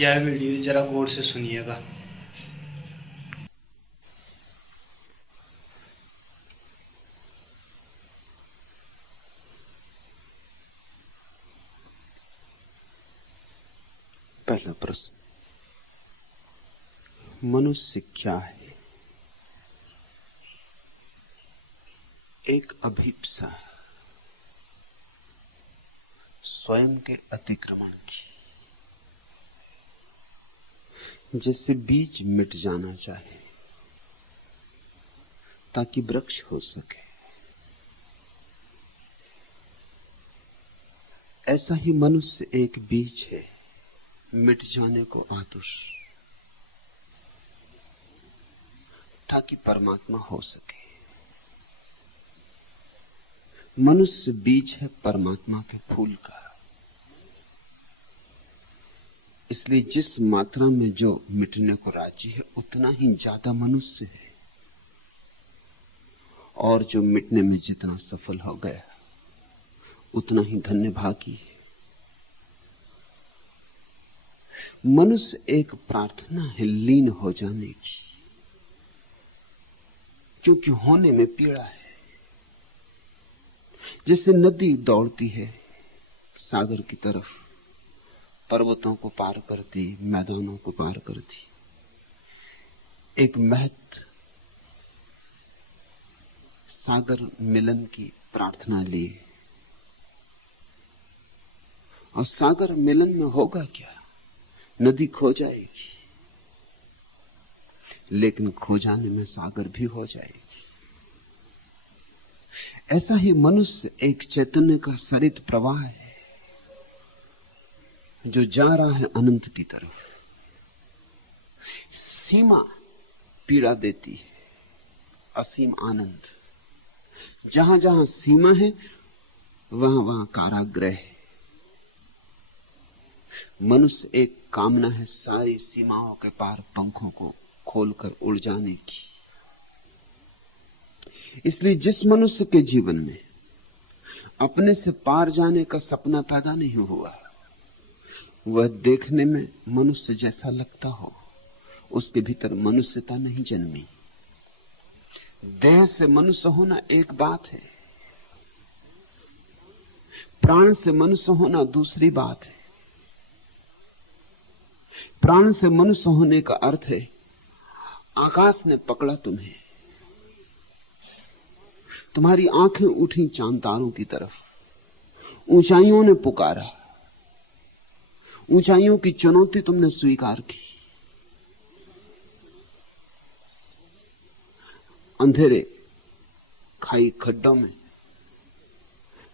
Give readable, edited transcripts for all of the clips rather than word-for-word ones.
यह वीडियो जरा गौर से सुनिएगा। पहला प्रश्न, मनुष्य क्या है? एक अभिप्सा स्वयं के अतिक्रमण की, जैसे बीज मिट जाना चाहे ताकि वृक्ष हो सके, ऐसा ही मनुष्य एक बीज है, मिट जाने को आतुर, ताकि परमात्मा हो सके। मनुष्य बीज है परमात्मा के फूल का। इसलिए जिस मात्रा में जो मिटने को राजी है उतना ही ज्यादा मनुष्य है, और जो मिटने में जितना सफल हो गया उतना ही धन्य भागी है। मनुष्य एक प्रार्थना है लीन हो जाने की, क्योंकि होने में पीड़ा है। जैसे नदी दौड़ती है सागर की तरफ, पर्वतों को पार करती, मैदानों को पार करती, एक महत सागर मिलन की प्रार्थना लिए, और सागर मिलन में होगा क्या? नदी खो जाएगी, लेकिन खो जाने में सागर भी हो जाएगी। ऐसा ही मनुष्य एक चैतन्य का सरित प्रवाह है जो जा रहा है अनंत की तरफ। सीमा पीड़ा देती है, असीम आनंद। जहां जहां सीमा है वहां वहां कारागृह है। मनुष्य एक कामना है सारी सीमाओं के पार पंखों को खोलकर उड़ जाने की। इसलिए जिस मनुष्य के जीवन में अपने से पार जाने का सपना पैदा नहीं हुआ, वह देखने में मनुष्य जैसा लगता हो, उसके भीतर मनुष्यता नहीं जन्मी। देह से मनुष्य होना एक बात है, प्राण से मनुष्य होना दूसरी बात है। प्राण से मनुष्य होने का अर्थ है आकाश ने पकड़ा तुम्हें, तुम्हारी आंखें उठी चांद तारों की तरफ, ऊंचाइयों ने पुकारा, ऊंचाइयों की चुनौती तुमने स्वीकार की। अंधेरे खाई खड्डों में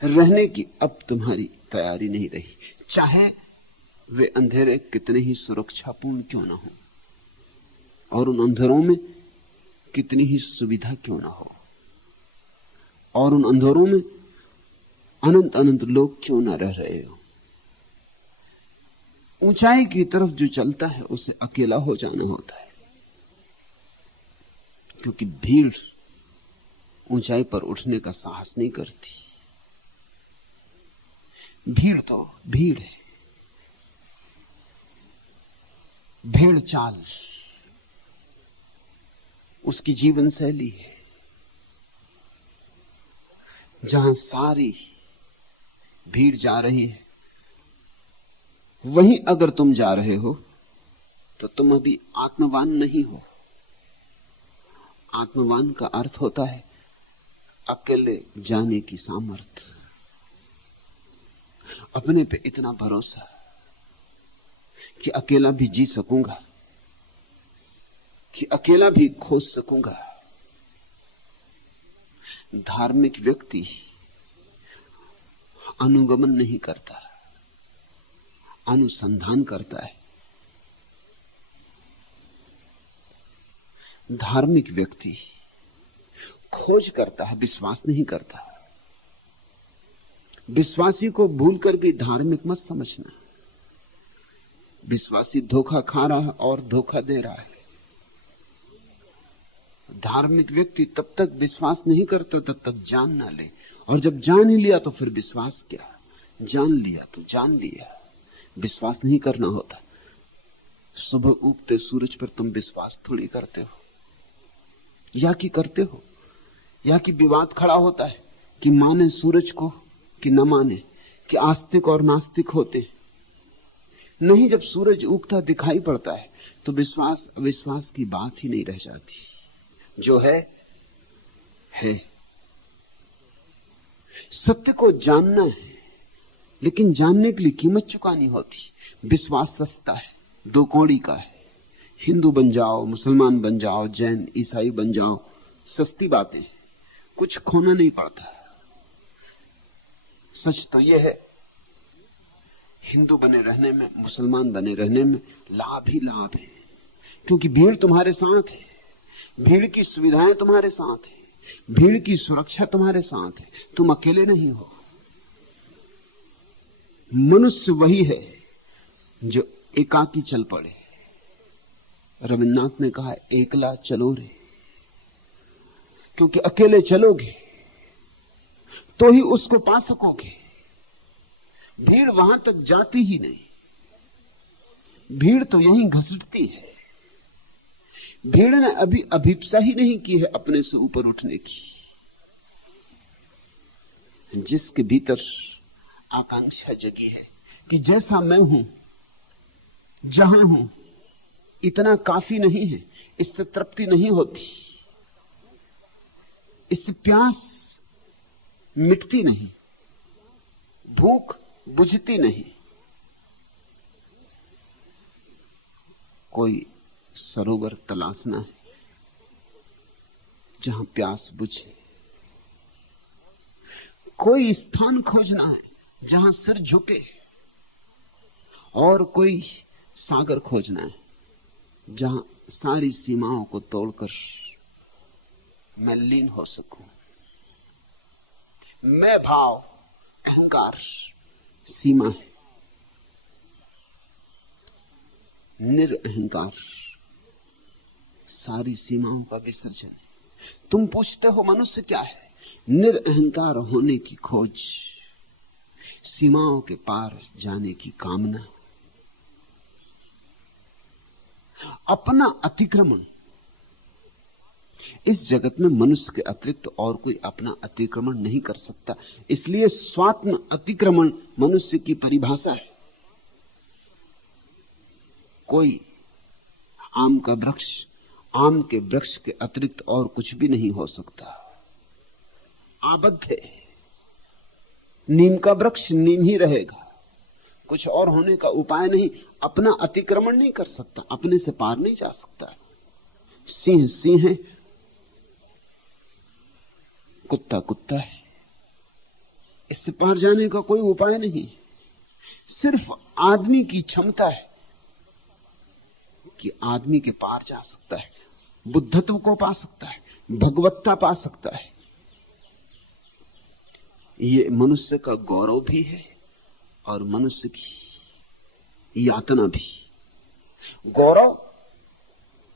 रहने की अब तुम्हारी तैयारी नहीं रही, चाहे वे अंधेरे कितने ही सुरक्षापूर्ण क्यों ना हो, और उन अंधेरों में कितनी ही सुविधा क्यों ना हो, और उन अंधेरों में अनंत अनंत लोग क्यों ना रह रहे हो। ऊंचाई की तरफ जो चलता है उसे अकेला हो जाना होता है, क्योंकि भीड़ ऊंचाई पर उठने का साहस नहीं करती। भीड़ तो भीड़ है, भेड़ चाल उसकी जीवन शैली है। जहां सारी भीड़ जा रही है वहीं अगर तुम जा रहे हो तो तुम अभी आत्मवान नहीं हो। आत्मवान का अर्थ होता है अकेले जाने की सामर्थ्य, अपने पे इतना भरोसा कि अकेला भी जी सकूंगा, कि अकेला भी खोज सकूंगा। धार्मिक व्यक्ति अनुगमन नहीं करता, अनुसंधान करता है। धार्मिक व्यक्ति खोज करता है, विश्वास नहीं करता। विश्वासी को भूलकर भी धार्मिक मत समझना। विश्वासी धोखा खा रहा है और धोखा दे रहा है। धार्मिक व्यक्ति तब तक विश्वास नहीं करता तब तक जान ना ले, और जब जान ही लिया तो फिर विश्वास क्या। जान लिया तो जान लिया, विश्वास नहीं करना होता। सुबह उगते सूरज पर तुम विश्वास थोड़ी करते हो, या कि करते हो, या कि विवाद खड़ा होता है कि माने सूरज को कि न माने, कि आस्तिक और नास्तिक होते। नहीं, जब सूरज उगता दिखाई पड़ता है तो विश्वास अविश्वास की बात ही नहीं रह जाती। जो है सत्य को जानना है, लेकिन जानने के लिए कीमत चुकानी होती। विश्वास सस्ता है, 2 कौड़ी का है। हिंदू बन जाओ, मुसलमान बन जाओ, जैन ईसाई बन जाओ, सस्ती बातें, कुछ खोना नहीं पड़ता। सच तो यह है, हिंदू बने रहने में, मुसलमान बने रहने में लाभ ही लाभ है, क्योंकि भीड़ तुम्हारे साथ है, भीड़ की सुविधाएं तुम्हारे साथ है, भीड़ की सुरक्षा तुम्हारे साथ है, तुम अकेले नहीं हो। मनुष्य वही है जो एकाकी चल पड़े। रविन्द्रनाथ ने कहा, एकला चलो रे, क्योंकि अकेले चलोगे तो ही उसको पा सकोगे। भीड़ वहां तक जाती ही नहीं, भीड़ तो यहीं घसीटती है। भीड़ ने अभी अभिप्सा ही नहीं की है अपने से ऊपर उठने की। जिसके भीतर आकांक्षा जगी है कि जैसा मैं हूं, जहां हूं, इतना काफी नहीं है, इससे तृप्ति नहीं होती, इससे प्यास मिटती नहीं, भूख बुझती नहीं। कोई सरोवर तलाशना है जहां प्यास बुझे, कोई स्थान खोजना है जहां सिर झुके, और कोई सागर खोजना है जहां सारी सीमाओं को तोड़कर मैं लीन हो सकूं। मैं भाव, अहंकार सीमा है, निरअहंकार सारी सीमाओं का विसर्जन है। तुम पूछते हो मनुष्य क्या है? निरअहंकार होने की खोज, सीमाओं के पार जाने की कामना, अपना अतिक्रमण। इस जगत में मनुष्य के अतिरिक्त और कोई अपना अतिक्रमण नहीं कर सकता, इसलिए स्वात्म अतिक्रमण मनुष्य की परिभाषा है। कोई आम का वृक्ष आम के वृक्ष के अतिरिक्त और कुछ भी नहीं हो सकता, आबद्ध है। नीम का वृक्ष नीम ही रहेगा, कुछ और होने का उपाय नहीं। अपना अतिक्रमण नहीं कर सकता, अपने से पार नहीं जा सकता। सिंह सिंह है, कुत्ता कुत्ता है, इससे पार जाने का कोई उपाय नहीं। सिर्फ आदमी की क्षमता है कि आदमी के पार जा सकता है, बुद्धत्व को पा सकता है, भगवत्ता पा सकता है। ये मनुष्य का गौरव भी है और मनुष्य की यातना भी। गौरव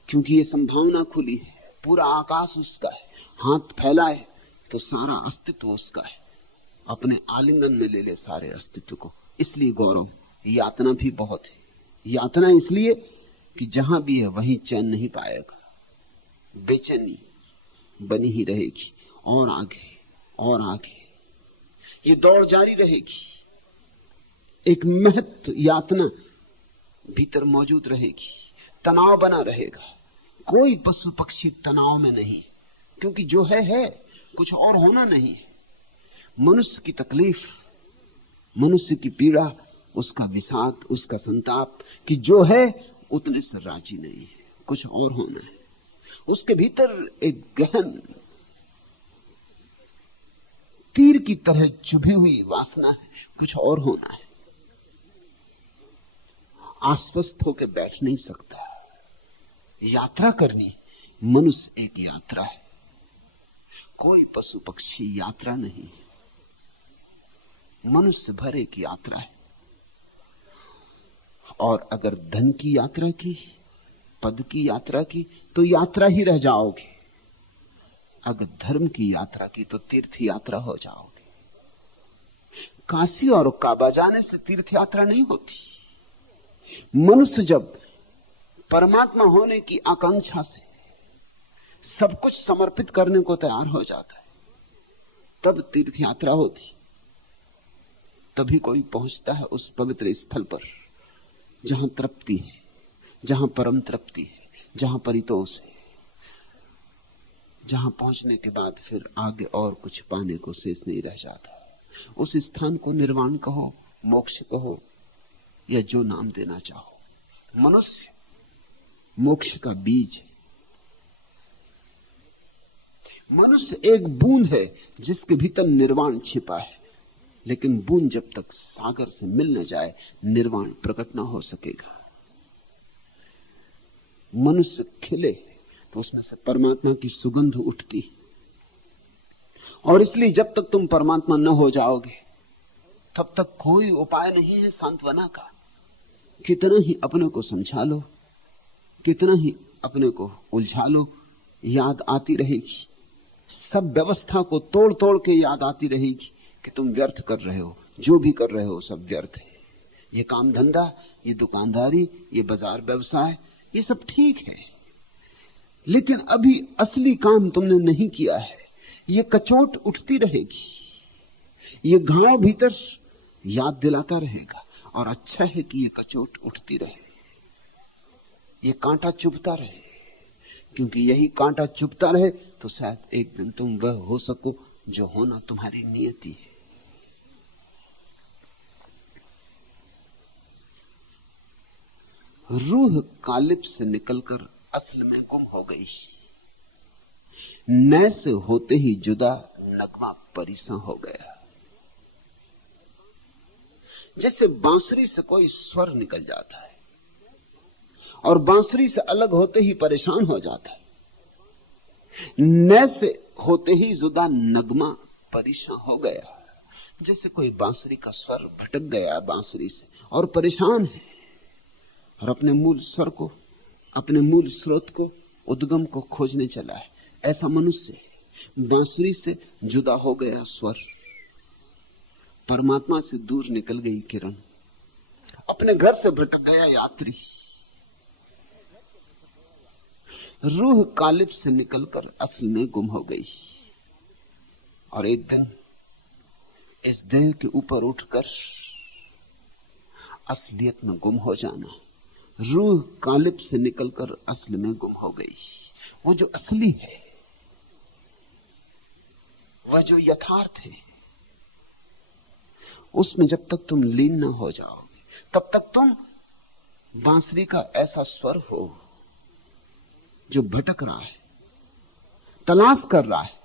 क्योंकि ये संभावना खुली है, पूरा आकाश उसका है, हाथ फैलाए तो सारा अस्तित्व उसका है, अपने आलिंगन में ले ले सारे अस्तित्व को, इसलिए गौरव। यातना भी बहुत है। यातना इसलिए कि जहां भी है वहीं चैन नहीं पाएगा, बेचैनी बनी ही रहेगी, और आगे और आगे ये दौड़ जारी रहेगी। एक महत्व यातना भीतर मौजूद रहेगी, तनाव बना रहेगा। कोई पशु पक्षी तनाव में नहीं, क्योंकि जो है कुछ और होना नहीं। मनुष्य की तकलीफ, मनुष्य की पीड़ा, उसका विषाद, उसका संताप कि जो है उतने से राजी नहीं है, कुछ और होना है। उसके भीतर एक गहन तीर की तरह चुभी हुई वासना है, कुछ और होना है। आश्वस्त होकर बैठ नहीं सकता, यात्रा करनी। मनुष्य एक यात्रा है, कोई पशु पक्षी यात्रा नहीं। मनुष्य भर एक यात्रा है। और अगर धन की यात्रा की, पद की यात्रा की, तो यात्रा ही रह जाओगे। अगर धर्म की यात्रा की तो तीर्थ यात्रा हो जाओगे। काशी और काबा जाने से तीर्थ यात्रा नहीं होती। मनुष्य जब परमात्मा होने की आकांक्षा से सब कुछ समर्पित करने को तैयार हो जाता है, तब तीर्थ यात्रा होती, तभी कोई पहुंचता है उस पवित्र स्थल पर जहां तृप्ति है, जहां परम तृप्ति है, जहां परितोष है, जहां पहुंचने के बाद फिर आगे और कुछ पाने को शेष नहीं रह जाता। उस स्थान को निर्वाण कहो, मोक्ष कहो, या जो नाम देना चाहो। मनुष्य मोक्ष का बीज है। मनुष्य एक बूंद है जिसके भीतर निर्वाण छिपा है, लेकिन बूंद जब तक सागर से मिल न जाए निर्वाण प्रकट न हो सकेगा। मनुष्य खिले तो उसमें से परमात्मा की सुगंध उठती, और इसलिए जब तक तुम परमात्मा न हो जाओगे तब तक कोई उपाय नहीं है सांत्वना का। कितना ही अपने को समझा लो, कितना ही अपने को उलझा लो, याद आती रहेगी। सब व्यवस्था को तोड़ तोड़ के याद आती रहेगी कि तुम व्यर्थ कर रहे हो, जो भी कर रहे हो सब व्यर्थ है। ये काम धंधा, ये दुकानदारी, ये बाजार व्यवसाय, ये सब ठीक है, लेकिन अभी असली काम तुमने नहीं किया है। ये कचोट उठती रहेगी, ये घाव भीतर याद दिलाता रहेगा, और अच्छा है कि ये कचोट उठती रहे, ये कांटा चुभता रहे, क्योंकि यही कांटा चुभता रहे तो शायद एक दिन तुम वह हो सको जो होना तुम्हारी नियति है। रूह कालिब से निकलकर असल में गुम हो गई, नए से होते ही जुदा नगमा परिसा हो गया। जैसे बांसुरी से कोई स्वर निकल जाता है और बांसुरी से अलग होते ही परेशान हो जाता है, नए से होते ही जुदा नगमा परिसा हो गया। जैसे कोई बांसुरी का स्वर भटक गया बांसुरी से और परेशान है, और अपने मूल स्वर को, अपने मूल स्रोत को, उद्गम को खोजने चला है। ऐसा मनुष्य बांसुरी से जुदा हो गया स्वर, परमात्मा से दूर निकल गई किरण, अपने घर से भटक गया यात्री। रूह कालिब से निकलकर असल में गुम हो गई, और एक दिन इस देह के ऊपर उठकर असलियत में गुम हो जाना। रूह कालिब से निकलकर असल में गुम हो गई। वो जो असली है, वह जो यथार्थ है, उसमें जब तक तुम लीन न हो जाओगे तब तक तुम बांसुरी का ऐसा स्वर हो जो भटक रहा है, तलाश कर रहा है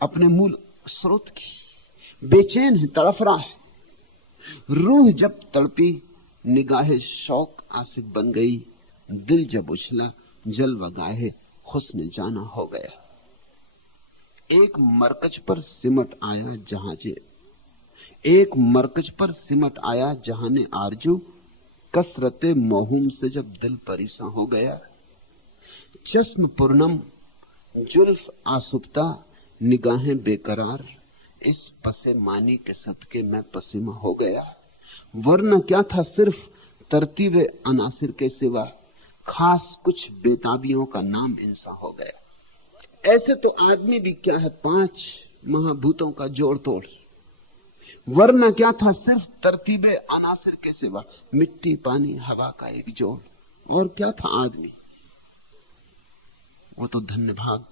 अपने मूल स्रोत की, बेचैन है, तड़फ रहा है। रूह जब तड़पी, निगाहे शौक आसिक बन गई, दिल जब उछला जलवा गाहे हुस्न जाना हो गया। एक मरकज पर सिमट आया जहाजे, एक मरकज पर सिमट आया जहाने आरजू, कसरते मोहूम से जब दिल परेसा हो गया। चश्म पूर्णम जुल्फ आसुप्ता, निगाहें बेकरार, इस पसे मानी के सदके मैं पसीमा हो गया। वरना क्या था सिर्फ तरतीबे अनासिर के सिवा, खास कुछ बेताबियों का नाम इंसान हो गया। ऐसे तो आदमी भी क्या है, 5 महाभूतों का जोड़ तोड़। वरना क्या था सिर्फ तरतीबे अनासिर के सिवा, मिट्टी पानी हवा का एक जोड़। और क्या था आदमी? वो तो धन्य भाग,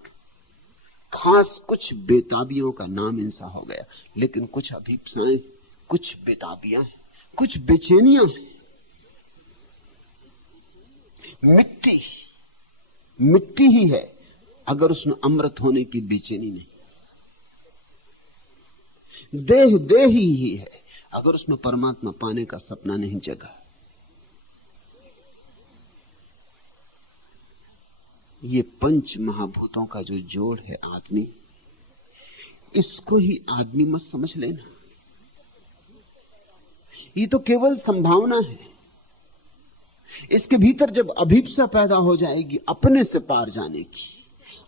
खास कुछ बेताबियों का नाम इंसान हो गया। लेकिन कुछ अभीप्साएं, कुछ बेताबियां हैं, कुछ बेचैनियां हैं। मिट्टी मिट्टी ही है अगर उसमें अमृत होने की बेचैनी नहीं। देह देह ही है अगर उसमें परमात्मा पाने का सपना नहीं जगा। ये 5 महाभूतों का जो जोड़ है आदमी, इसको ही आदमी मत समझ लेना। ये तो केवल संभावना है। इसके भीतर जब अभिप्सा पैदा हो जाएगी अपने से पार जाने की,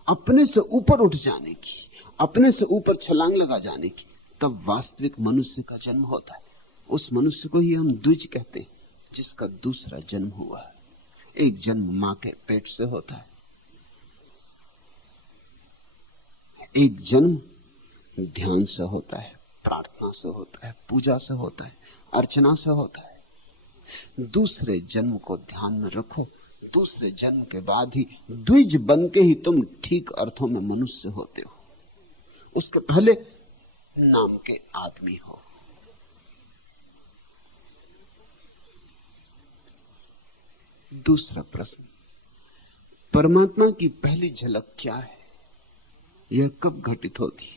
अपने से ऊपर उठ जाने की, अपने से ऊपर छलांग लगा जाने की, तब वास्तविक मनुष्य का जन्म होता है। उस मनुष्य को ही हम द्विज कहते हैं, जिसका दूसरा जन्म हुआ। एक जन्म मां के पेट से होता है, एक जन्म ध्यान से होता है, प्रार्थना से होता है, पूजा से होता है, अर्चना से होता है। दूसरे जन्म को ध्यान में रखो, दूसरे जन्म के बाद ही द्विज बन के ही तुम ठीक अर्थों में मनुष्य होते हो, उसके पहले नाम के आदमी हो। दूसरा प्रश्न, परमात्मा की पहली झलक क्या है? यह कब घटित होती?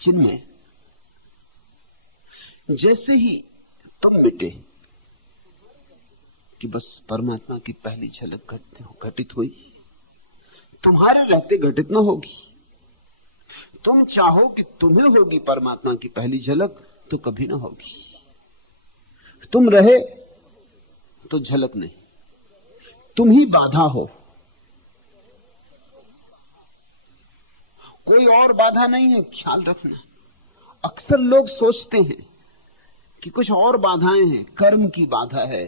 जिनमें जैसे ही तुम मिटे कि बस परमात्मा की पहली झलक घटित हुई, तुम्हारे रहते घटित ना होगी। तुम चाहो कि तुम्हें होगी परमात्मा की पहली झलक, तो कभी ना होगी। तुम रहे तो झलक नहीं, तुम ही बाधा हो, कोई और बाधा नहीं है। ख्याल रखना, अक्सर लोग सोचते हैं कि कुछ और बाधाएं हैं, कर्म की बाधा है,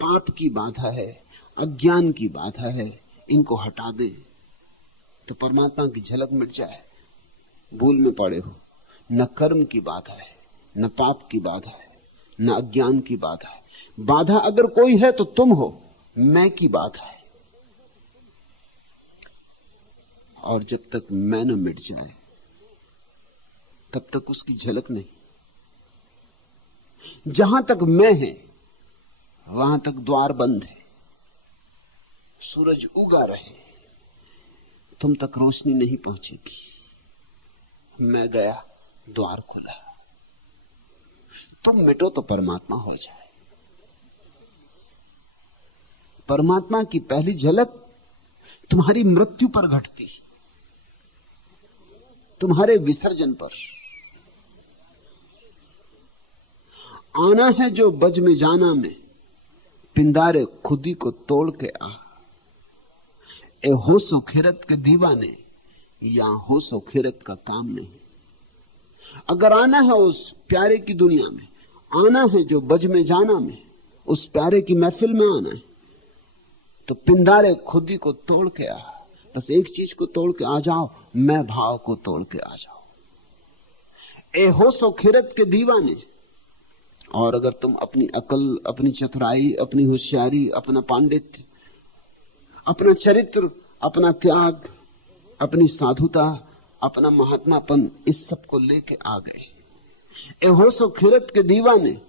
पाप की बाधा है, अज्ञान की बाधा है, इनको हटा दे तो परमात्मा की झलक मिट जाए। भूल में पड़े हो, न कर्म की बाधा है, न पाप की बाधा है, न अज्ञान की बाधा है। बाधा अगर कोई है तो तुम हो, मैं की बाधा है। और जब तक मैं न मिट जाए तब तक उसकी झलक नहीं। जहां तक मैं है वहां तक द्वार बंद है। सूरज उगा रहे, तुम तक रोशनी नहीं पहुंचेगी। मैं गया, द्वार खुला। तुम मिटो तो परमात्मा हो जाए। परमात्मा की पहली झलक तुम्हारी मृत्यु पर घटती, तुम्हारे विसर्जन पर। आना है जो बज में जाना में, पिंदारे खुदी को तोड़ के आ। ए होशो खिरत के दीवाने, या होशो खिरत का काम नहीं। अगर आना है उस प्यारे की दुनिया में, आना है जो बज में जाना में, उस प्यारे की महफिल में आना है, तो पिंदारे खुदी को तोड़ के आ। बस एक चीज को तोड़ के आ जाओ, मैं भाव को तोड़ के आ जाओ। ए होशो खिरत के दीवाने। और अगर तुम अपनी अकल, अपनी चतुराई, अपनी होशियारी, अपना पांडित्य, अपना चरित्र, अपना त्याग, अपनी साधुता, अपना महात्मापन, इस सब को लेके आ गए, ए होशो खिरत के दीवाने,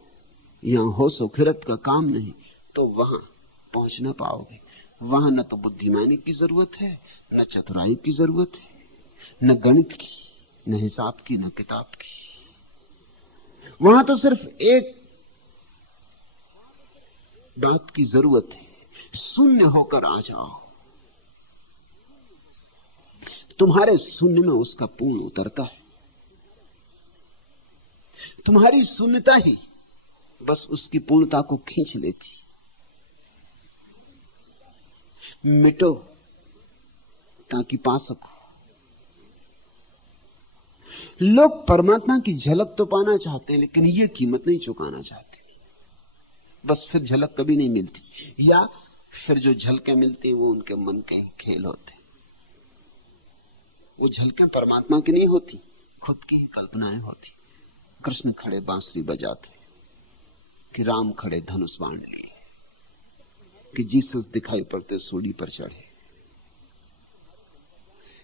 यहां होशो खिरत का काम नहीं, तो वहां पहुंच ना पाओगे। वहां न तो बुद्धिमानी की जरूरत है, न चतुराई की जरूरत है, न गणित की, न हिसाब की, न किताब की। वहां तो सिर्फ एक बात की जरूरत है, शून्य होकर आ जाओ। तुम्हारे शून्य में उसका पूर्ण उतरता है। तुम्हारी शून्यता ही बस उसकी पूर्णता को खींच लेती। मिटो ताकि पा सको। लोग परमात्मा की झलक तो पाना चाहते हैं, लेकिन यह कीमत नहीं चुकाना चाहते। बस फिर झलक कभी नहीं मिलती, या फिर जो झलकें मिलती वो उनके मन के खेल होते। वो झलकें परमात्मा की नहीं होती, खुद की ही कल्पनाएं होती। कृष्ण खड़े बांसुरी बजाते, कि राम खड़े धनुष बांध लिए, कि जीसस दिखाई पड़ते सूली पर चढ़े।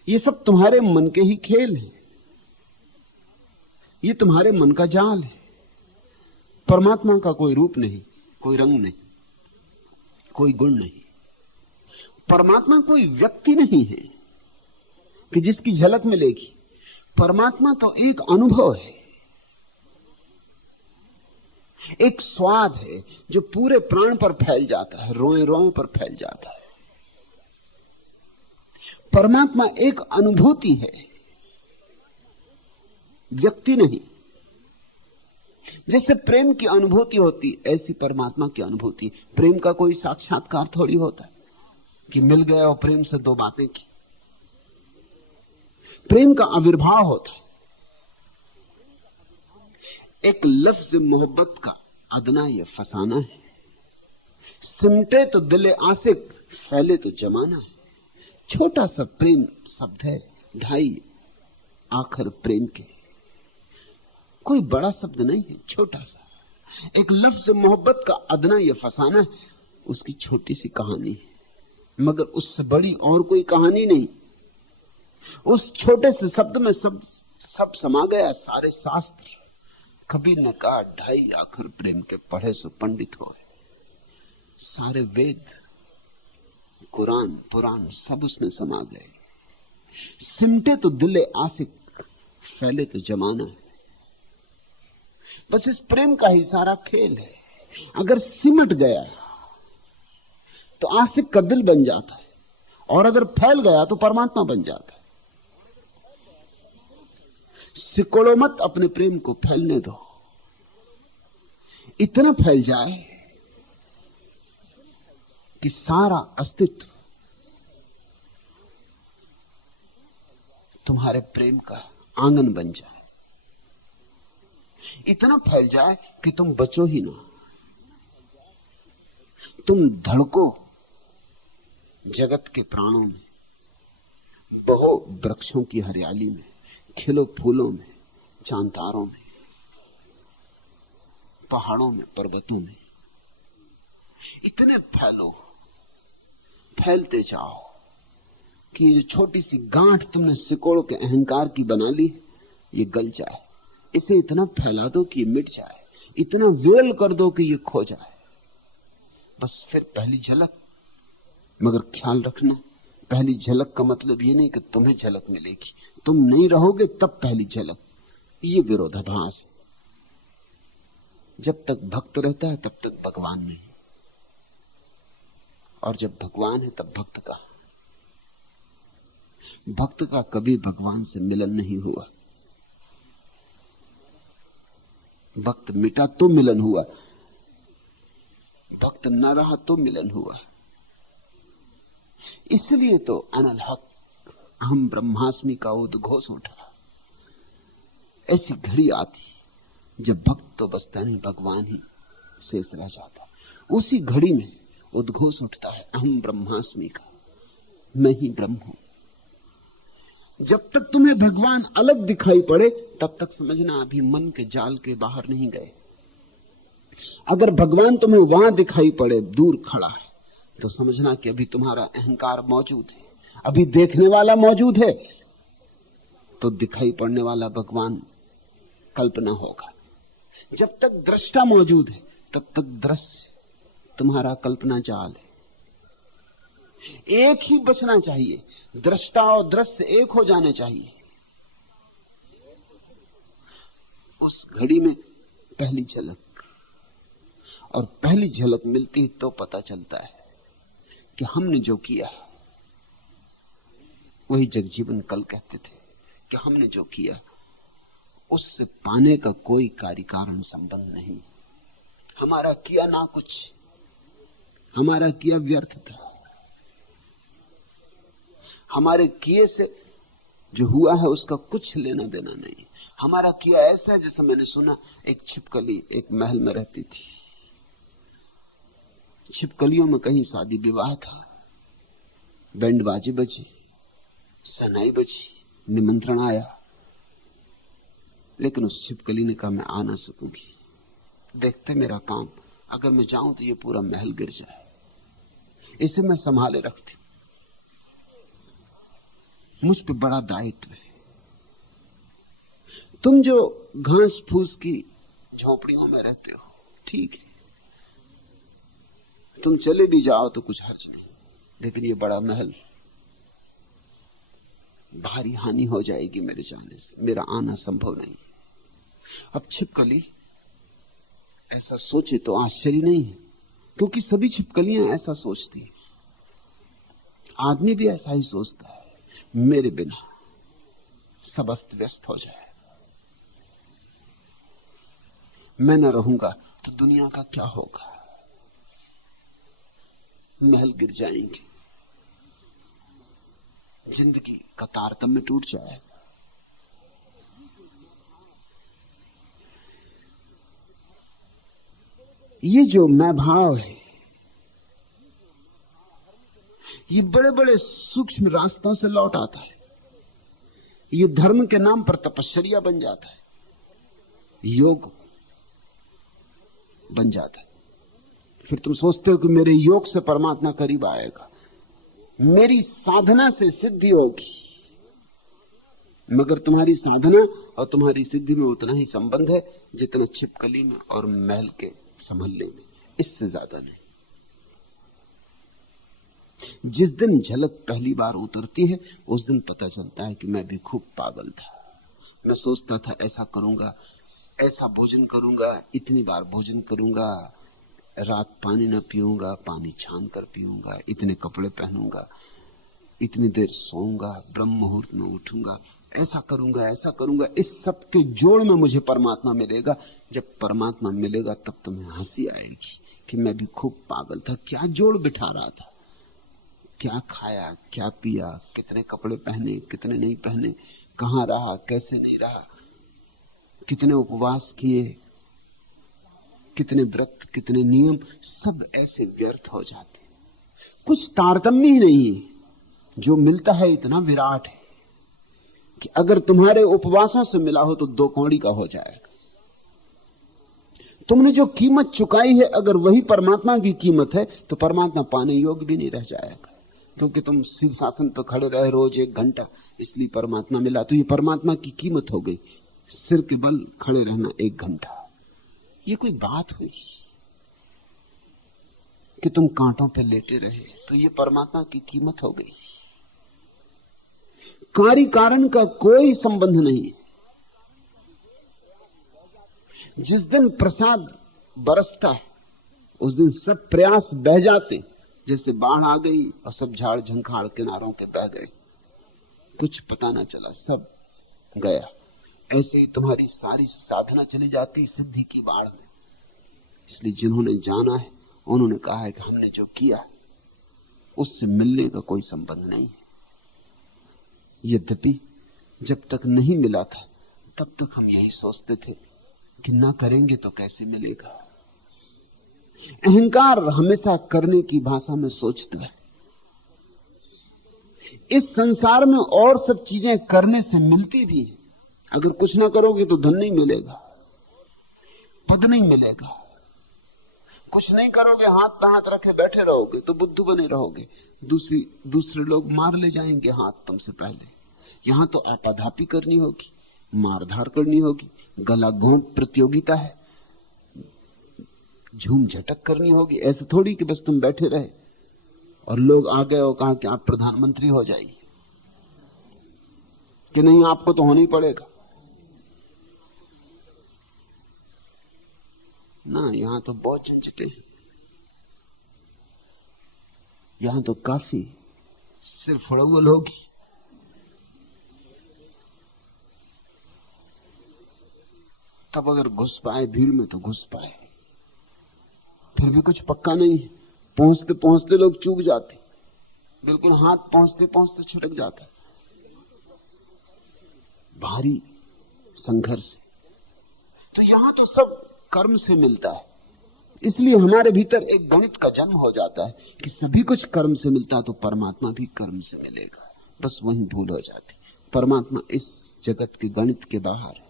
ये सब तुम्हारे मन के ही खेल हैं, ये तुम्हारे मन का जाल है। परमात्मा का कोई रूप नहीं, कोई रंग नहीं, कोई गुण नहीं। परमात्मा कोई व्यक्ति नहीं है कि जिसकी झलक मिलेगी। परमात्मा तो एक अनुभव है, एक स्वाद है जो पूरे प्राण पर फैल जाता है, रोए रोए पर फैल जाता है। परमात्मा एक अनुभूति है, व्यक्ति नहीं। जैसे प्रेम की अनुभूति होती, ऐसी परमात्मा की अनुभूति। प्रेम का कोई साक्षात्कार थोड़ी होता है कि मिल गए और प्रेम से दो बातें की। प्रेम का आविर्भाव होता है। एक लफ्ज मोहब्बत का अदना या फसाना है। सिमटे तो दिले आशिक, फैले तो जमाना है। छोटा सा प्रेम शब्द है, 2.5 आखर प्रेम के, कोई बड़ा शब्द नहीं है, छोटा सा एक लफ्ज मोहब्बत का अदना ये फसाना है, उसकी छोटी सी कहानी है, मगर उससे बड़ी और कोई कहानी नहीं। उस छोटे से शब्द में सब समा गया, सारे शास्त्र। कबीर ने कहा 2.5 आखर प्रेम के, पढ़े सो पंडित हो। सारे वेद, कुरान, पुराण सब उसमें समा गए। सिमटे तो दिले आशिक, फैले तो जमाना है। बस इस प्रेम का ही सारा खेल है। अगर सिमट गया तो आशिक का दिल बन जाता है, और अगर फैल गया तो परमात्मा बन जाता है। सिकोड़ो मत अपने प्रेम को, फैलने दो। इतना फैल जाए कि सारा अस्तित्व तुम्हारे प्रेम का आंगन बन जाए। इतना फैल जाए कि तुम बचो ही ना, तुम धड़को जगत के प्राणों में, बहो वृक्षों की हरियाली में, खिलो फूलों में, चांतारों में, पहाड़ों में, पर्वतों में। इतने फैलो, फैलते जाओ कि ये जो छोटी सी गांठ तुमने सिकोड़ के अहंकार की बना ली, ये गल जाए। इसे इतना फैला दो कि ये मिट जाए, इतना विरल कर दो कि ये खो जाए। बस फिर पहली झलक। मगर ख्याल रखना, पहली झलक का मतलब ये नहीं कि तुम्हें झलक मिलेगी, तुम नहीं रहोगे तब पहली झलक। ये विरोधाभास है। जब तक भक्त रहता है तब तक भगवान नहीं, और जब भगवान है तब भक्त का। भक्त का कभी भगवान से मिलन नहीं हुआ। भक्त मिटा तो मिलन हुआ, भक्त न रहा तो मिलन हुआ। इसलिए तो अनल हक अहम ब्रह्मास्मि का उद्घोष उठा। ऐसी घड़ी आती जब भक्त तो बसता नहीं, भगवान ही शेष रह जाता। उसी घड़ी में उद्घोष उठता है अहम ब्रह्मास्मि का, मैं ही ब्रह्म हूं। जब तक तुम्हें भगवान अलग दिखाई पड़े तब तक समझना अभी मन के जाल के बाहर नहीं गए। अगर भगवान तुम्हें वहां दिखाई पड़े, दूर खड़ा है, तो समझना कि अभी तुम्हारा अहंकार मौजूद है, अभी देखने वाला मौजूद है। तो दिखाई पड़ने वाला भगवान कल्पना होगा। जब तक दृष्टा मौजूद है तब तक दृश्य तुम्हारा कल्पना जाल है। एक ही बचना चाहिए, दृष्टा और दृश्य एक हो जाने चाहिए। उस घड़ी में पहली झलक, और पहली झलक मिलती तो पता चलता है कि हमने जो किया, वही जगजीवन कल कहते थे कि हमने जो किया उससे पाने का कोई कार्य कारण संबंध नहीं। हमारा किया ना कुछ, हमारा किया व्यर्थ था। हमारे किए से जो हुआ है उसका कुछ लेना देना नहीं। हमारा किया ऐसा है, जैसे मैंने सुना एक छिपकली एक महल में रहती थी। छिपकलियों में कहीं शादी विवाह था, बैंड बाजे बजी, सनाई बजी, निमंत्रण आया, लेकिन उस छिपकली ने कहा मैं आ ना सकूंगी। देखते मेरा काम, अगर मैं जाऊं तो ये पूरा महल गिर जाए, इसे मैं संभाले रखती, मुझ पे बड़ा दायित्व है। तुम जो घास फूस की झोपड़ियों में रहते हो ठीक है, तुम चले भी जाओ तो कुछ हर्ज नहीं, लेकिन ये बड़ा महल, भारी हानि हो जाएगी मेरे जाने से, मेरा आना संभव नहीं। अब छिपकली ऐसा सोचे तो आश्चर्य नहीं है, क्योंकि सभी छिपकलियां ऐसा सोचती। आदमी भी ऐसा ही सोचता है, मेरे बिना सब अस्त व्यस्त हो जाए, मैं न रहूंगा तो दुनिया का क्या होगा, महल गिर जाएंगे, जिंदगी का तारतम्य टूट जाएगा। ये जो मैं भाव है, ये बड़े बड़े सूक्ष्म रास्तों से लौट आता है। ये धर्म के नाम पर तपश्चर्या बन जाता है, योग बन जाता है। फिर तुम सोचते हो कि मेरे योग से परमात्मा करीब आएगा, मेरी साधना से सिद्धि होगी। मगर तुम्हारी साधना और तुम्हारी सिद्धि में उतना ही संबंध है जितना छिपकली में और महल के संभलने में, इससे ज्यादा नहीं। जिस दिन झलक पहली बार उतरती है उस दिन पता चलता है कि मैं भी खूब पागल था। मैं सोचता था ऐसा करूंगा, ऐसा भोजन करूंगा, इतनी बार भोजन करूंगा, रात पानी न पीऊंगा, पानी छान कर पीऊंगा, इतने कपड़े पहनूंगा, इतनी देर सोऊंगा, ब्रह्म मुहूर्त में उठूंगा, ऐसा करूंगा, ऐसा करूंगा। इस सब के जोड़ में मुझे परमात्मा मिलेगा। जब परमात्मा मिलेगा तब तुम्हें हंसी आएगी कि मैं भी खूब पागल था। क्या जोड़ बिठा रहा था, क्या खाया, क्या पिया, कितने कपड़े पहने, कितने नहीं पहने, कहां रहा, कैसे नहीं रहा, कितने उपवास किए, कितने व्रत, कितने नियम, सब ऐसे व्यर्थ हो जाते। कुछ तारतम्य ही नहीं है। जो मिलता है इतना विराट है कि अगर तुम्हारे उपवासों से मिला हो तो 2 कौड़ी का हो जाएगा। तुमने जो कीमत चुकाई है अगर वही परमात्मा की कीमत है तो परमात्मा पाने योग्य भी नहीं रह जाएगा। क्योंकि तुम शीर्षासन पर खड़े रहे रोज 1 घंटा, इसलिए परमात्मा मिला। तो ये परमात्मा की कीमत हो गई, सिर के बल खड़े रहना 1 घंटा। ये कोई बात हुई कि तुम कांटों पे लेटे रहे, तो ये परमात्मा की कीमत हो गई। कार्य कारण का कोई संबंध नहीं है। जिस दिन प्रसाद बरसता है उस दिन सब प्रयास बह जाते, जैसे बाढ़ आ गई और सब झाड़ झंखाड़ किनारों के बह गए, कुछ पता ना चला, सब गया। ऐसे ही तुम्हारी सारी साधना चली जाती सिद्धि की बाढ़ में। इसलिए जिन्होंने जाना है उन्होंने कहा है कि हमने जो किया उससे मिलने का कोई संबंध नहीं है। यद्यपि जब तक नहीं मिला था तब तक हम यही सोचते थे कि ना करेंगे तो कैसे मिलेगा। अहंकार हमेशा करने की भाषा में सोचता है। इस संसार में और सब चीजें करने से मिलती भी हैं। अगर कुछ ना करोगे तो धन नहीं मिलेगा, पद नहीं मिलेगा। कुछ नहीं करोगे, हाथ पे हाथ रखे बैठे रहोगे तो बुद्धू बने रहोगे, दूसरे लोग मार ले जाएंगे हाथ तुमसे पहले। यहां तो आपाधापी करनी होगी, मारधार करनी होगी, गला घोंट प्रतियोगिता है, झूम झटक करनी होगी। ऐसे थोड़ी कि बस तुम बैठे रहे और लोग आ गए और कहा कि आप प्रधानमंत्री हो जाइए, कि नहीं आपको तो होना ही पड़ेगा ना। यहां तो बहुत झंझटें हैं। यहां तो काफी सिर्फ फड़ौल होगी। तब अगर घुस पाए भीड़ में तो घुस पाए, फिर भी कुछ पक्का नहीं। पहुंचते पहुंचते लोग चूक जाते, बिल्कुल हाथ पहुंचते पहुंचते छुटक जाता, भारी संघर्ष। तो यहां तो सब कर्म से मिलता है। इसलिए हमारे भीतर एक गणित का जन्म हो जाता है कि सभी कुछ कर्म से मिलता है तो परमात्मा भी कर्म से मिलेगा। बस वही भूल हो जाती। परमात्मा इस जगत के गणित के बाहर है।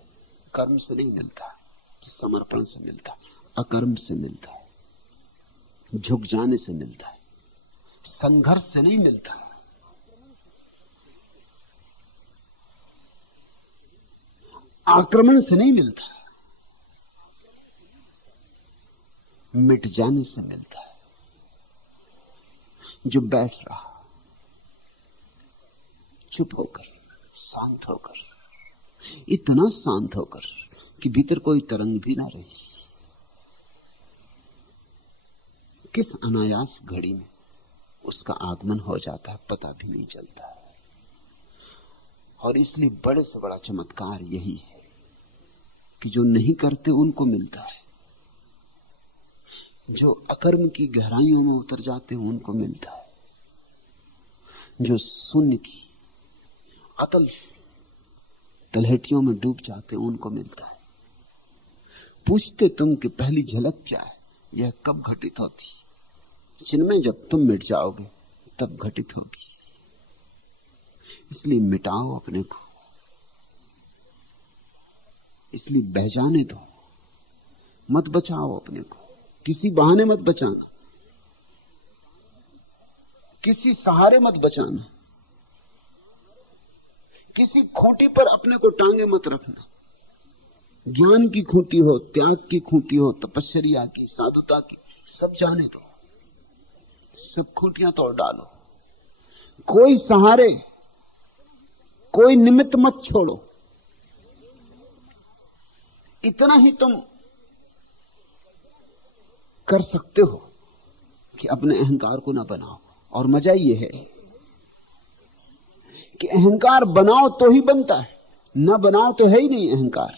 कर्म से नहीं मिलता, समर्पण से मिलता, अकर्म से मिलता है, झुक जाने से मिलता है, संघर्ष से नहीं मिलता, आक्रमण से नहीं मिलता, मिट जाने से मिलता है। जो बैठ रहा चुप होकर, शांत होकर, इतना शांत होकर कि भीतर कोई तरंग भी ना रही, किस अनायास घड़ी में उसका आगमन हो जाता है पता भी नहीं चलता है। और इसलिए बड़े से बड़ा चमत्कार यही है कि जो नहीं करते उनको मिलता है, जो अकर्म की गहराइयों में उतर जाते हैं उनको मिलता है, जो शून्य की अतल तलहटियों में डूब जाते हैं उनको मिलता है। पूछते तुम कि पहली झलक क्या है, यह कब घटित होती? जिनमें जब तुम मिट जाओगे तब घटित होगी। इसलिए मिटाओ अपने को, इसलिए बह जाने दो, मत बचाओ अपने को, किसी बहाने मत बचाना, किसी सहारे मत बचाना, किसी खूंटी पर अपने को टांगे मत रखना। ज्ञान की खूंटी हो, त्याग की खूंटी हो, तपस्या की, साधुता की, सब जाने दो, सब खूंटियां तोड़ डालो। कोई सहारे, कोई निमित्त मत छोड़ो। इतना ही तुम कर सकते हो कि अपने अहंकार को ना बनाओ। और मजा यह है कि अहंकार बनाओ तो ही बनता है, ना बनाओ तो है ही नहीं अहंकार।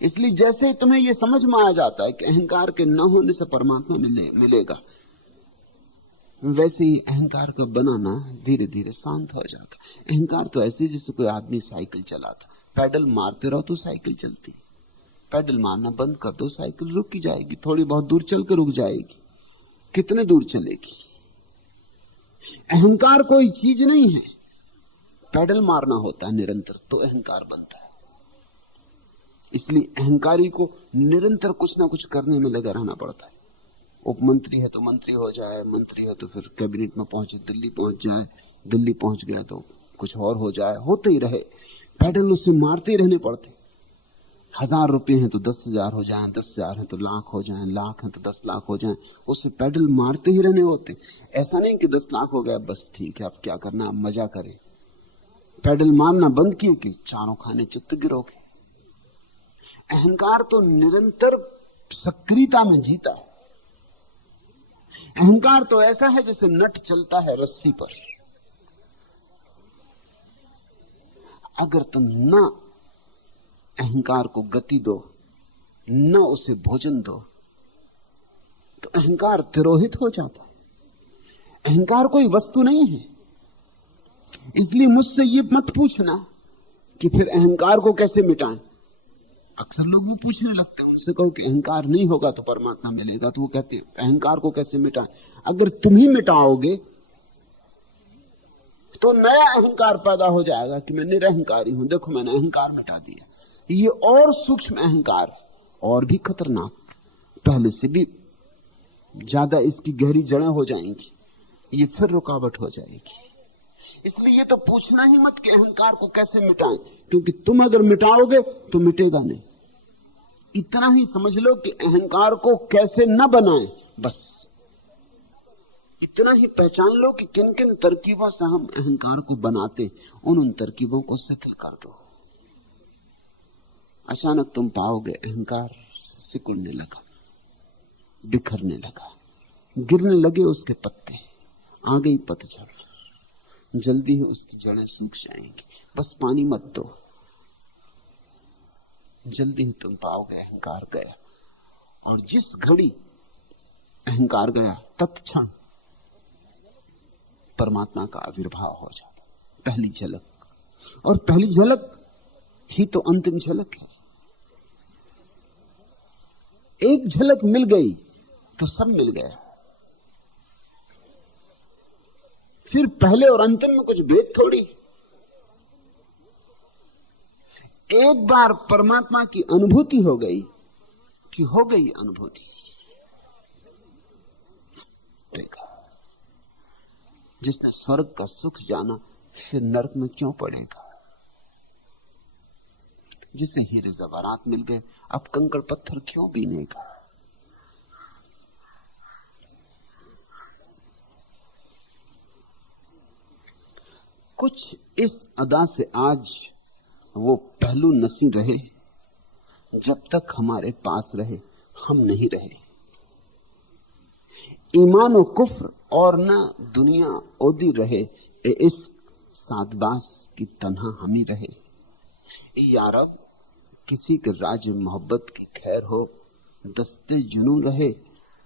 इसलिए जैसे ही तुम्हें यह समझ में आ जाता है कि अहंकार के न होने से परमात्मा मिलेगा, वैसे ही अहंकार का बनाना धीरे धीरे शांत हो जाएगा। अहंकार तो ऐसे जैसे कोई आदमी साइकिल चलाता, पैडल मारते रहो तो साइकिल चलती, पैडल मारना बंद कर दो साइकिल रुक ही जाएगी, थोड़ी बहुत दूर चल के रुक जाएगी, कितने दूर चलेगी। अहंकार कोई चीज नहीं है, पैडल मारना होता है निरंतर तो अहंकार बनता है। इसलिए अहंकारी को निरंतर कुछ ना कुछ करने में लगा रहना पड़ता है। उपमंत्री है तो मंत्री हो जाए, मंत्री है तो फिर कैबिनेट में पहुंचे, दिल्ली पहुंच जाए, दिल्ली पहुंच गया तो कुछ और हो जाए, होते ही रहे। पैडल उसे मारते ही रहने पड़ते। 1000 रुपए हैं तो 10,000 हो जाएं, 10,000 हैं तो लाख हो जाएं, लाख हैं तो 10 लाख हो जाएं, उसे पैडल मारते ही रहने होते। ऐसा नहीं कि 10 लाख हो गया बस ठीक है अब क्या करना, अब मजा करें। पैडल मारना बंद किए कि चारों खाने चित्त गिरोगे। अहंकार तो निरंतर सक्रियता में जीता है। अहंकार तो ऐसा है जैसे नट चलता है रस्सी पर। अगर तुम न अहंकार को गति दो, न उसे भोजन दो, तो अहंकार तिरोहित हो जाता है। अहंकार कोई वस्तु नहीं है। इसलिए मुझसे ये मत पूछना कि फिर अहंकार को कैसे मिटाएं। अक्सर लोग भी पूछने लगते हैं, उनसे कहो कि अहंकार नहीं होगा तो परमात्मा मिलेगा, तो वो कहते हैं अहंकार को कैसे मिटाएं। अगर तुम ही मिटाओगे तो नया अहंकार पैदा हो जाएगा कि मैं निरअहंकारी हूं, देखो मैंने अहंकार मिटा दिया। ये और सूक्ष्म अहंकार, और भी खतरनाक, पहले से भी ज्यादा इसकी गहरी जड़ें हो जाएंगी, ये फिर रुकावट हो जाएगी। इसलिए ये तो पूछना ही मत कि अहंकार को कैसे मिटाएं, क्योंकि तुम अगर मिटाओगे तो मिटेगा नहीं। इतना ही समझ लो कि अहंकार को कैसे न बनाएं, बस इतना ही पहचान लो कि किन किन तरकीबों से हम अहंकार को बनाते, उन तरकीबों को शिथिल कर दो। अचानक तुम पाओगे अहंकार सिकुड़ने लगा, बिखरने लगा, गिरने लगे उसके पत्ते, आ गई पतझड़, जल्दी ही उसकी जड़ें सूख जाएंगी। बस पानी मत दो, जल्दी ही तुम पाओगे अहंकार गया। और जिस घड़ी अहंकार गया तत्क्षण परमात्मा का आविर्भाव हो जाता, पहली झलक। और पहली झलक ही तो अंतिम झलक है। एक झलक मिल गई तो सब मिल गया। फिर पहले और अंतिम में कुछ भेद थोड़ी। एक बार परमात्मा की अनुभूति हो गई कि हो गई अनुभूति। देखा, जिसने स्वर्ग का सुख जाना फिर नरक में क्यों पड़ेगा। जिसे हीरे जवाहरात मिल गए अब कंकड़ पत्थर क्यों बीनेगा। कुछ इस अदा से आज वो पहलू नसी रहे, जब तक हमारे पास रहे हम नहीं रहे। ईमान और कुफ्र और ना दुनिया ओदी रहे, इस सादबास की तन्हा हम ही रहे। यारब किसी के राज मोहब्बत की खैर हो, दस्ते जुनू रहे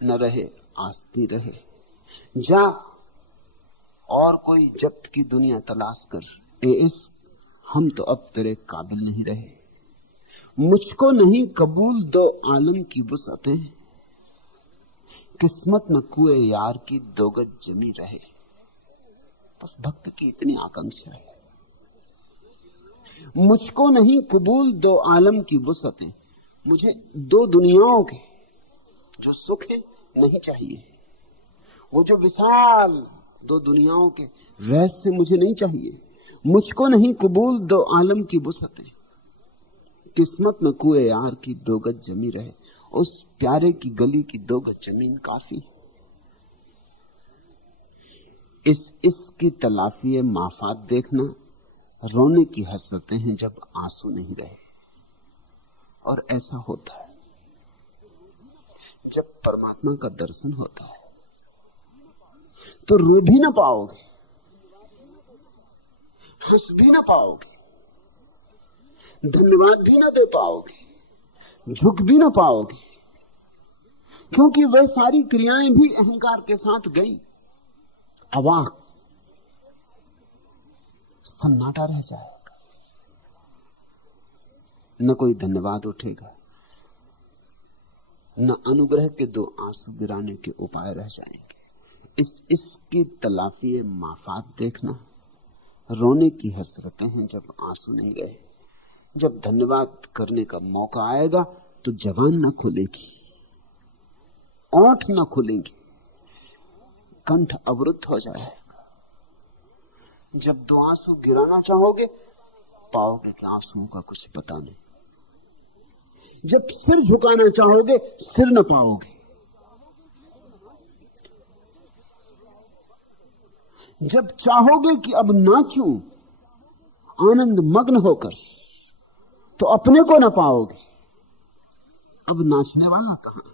न रहे आस्ती रहे। जा और कोई जब्त की दुनिया तलाश कर, इस हम तो अब तेरे काबिल नहीं रहे। मुझको नहीं कबूल दो आलम की वुसअतें, किस्मत में कुए यार की दो गज जमी रहे। बस भक्त की इतनी आकांक्षा है। मुझको नहीं कबूल दो आलम की वसअतें, मुझे दो दुनियाओं के जो सुख है नहीं चाहिए। वो जो विशाल दो दुनियाओं के रहस्य मुझे नहीं चाहिए। मुझको नहीं कबूल दो आलम की वसअतें, किस्मत में कुएं यार की 2 गज जमी रहे, उस प्यारे की गली की 2 गज जमीन काफी। इसकी तलाफी है माफात देखना, रोने की हसरतें हैं जब आंसू नहीं रहे। और ऐसा होता है जब परमात्मा का दर्शन होता है तो रो भी ना पाओगे, हंस भी ना पाओगे, धन्यवाद भी ना दे पाओगे, झुक भी ना पाओगे, क्योंकि वह सारी क्रियाएं भी अहंकार के साथ गई। अवाक सन्नाटा रह जाएगा, न कोई धन्यवाद उठेगा, न अनुग्रह के 2 आंसू गिराने के उपाय रह जाएंगे। इसकी तलाफी माफात देखना, रोने की हसरतें हैं जब आंसू नहीं रहे। जब धन्यवाद करने का मौका आएगा तो जबान न खुलेगी, ओंठ न खुलेंगे, कंठ अवरुद्ध हो जाएगा। जब 2 आंसू गिराना चाहोगे पाओगे कि आंसुओं का कुछ पता नहीं। जब सिर झुकाना चाहोगे सिर न पाओगे। जब चाहोगे कि अब नाचूं आनंद मग्न होकर, तो अपने को न पाओगे। अब नाचने वाला कहां?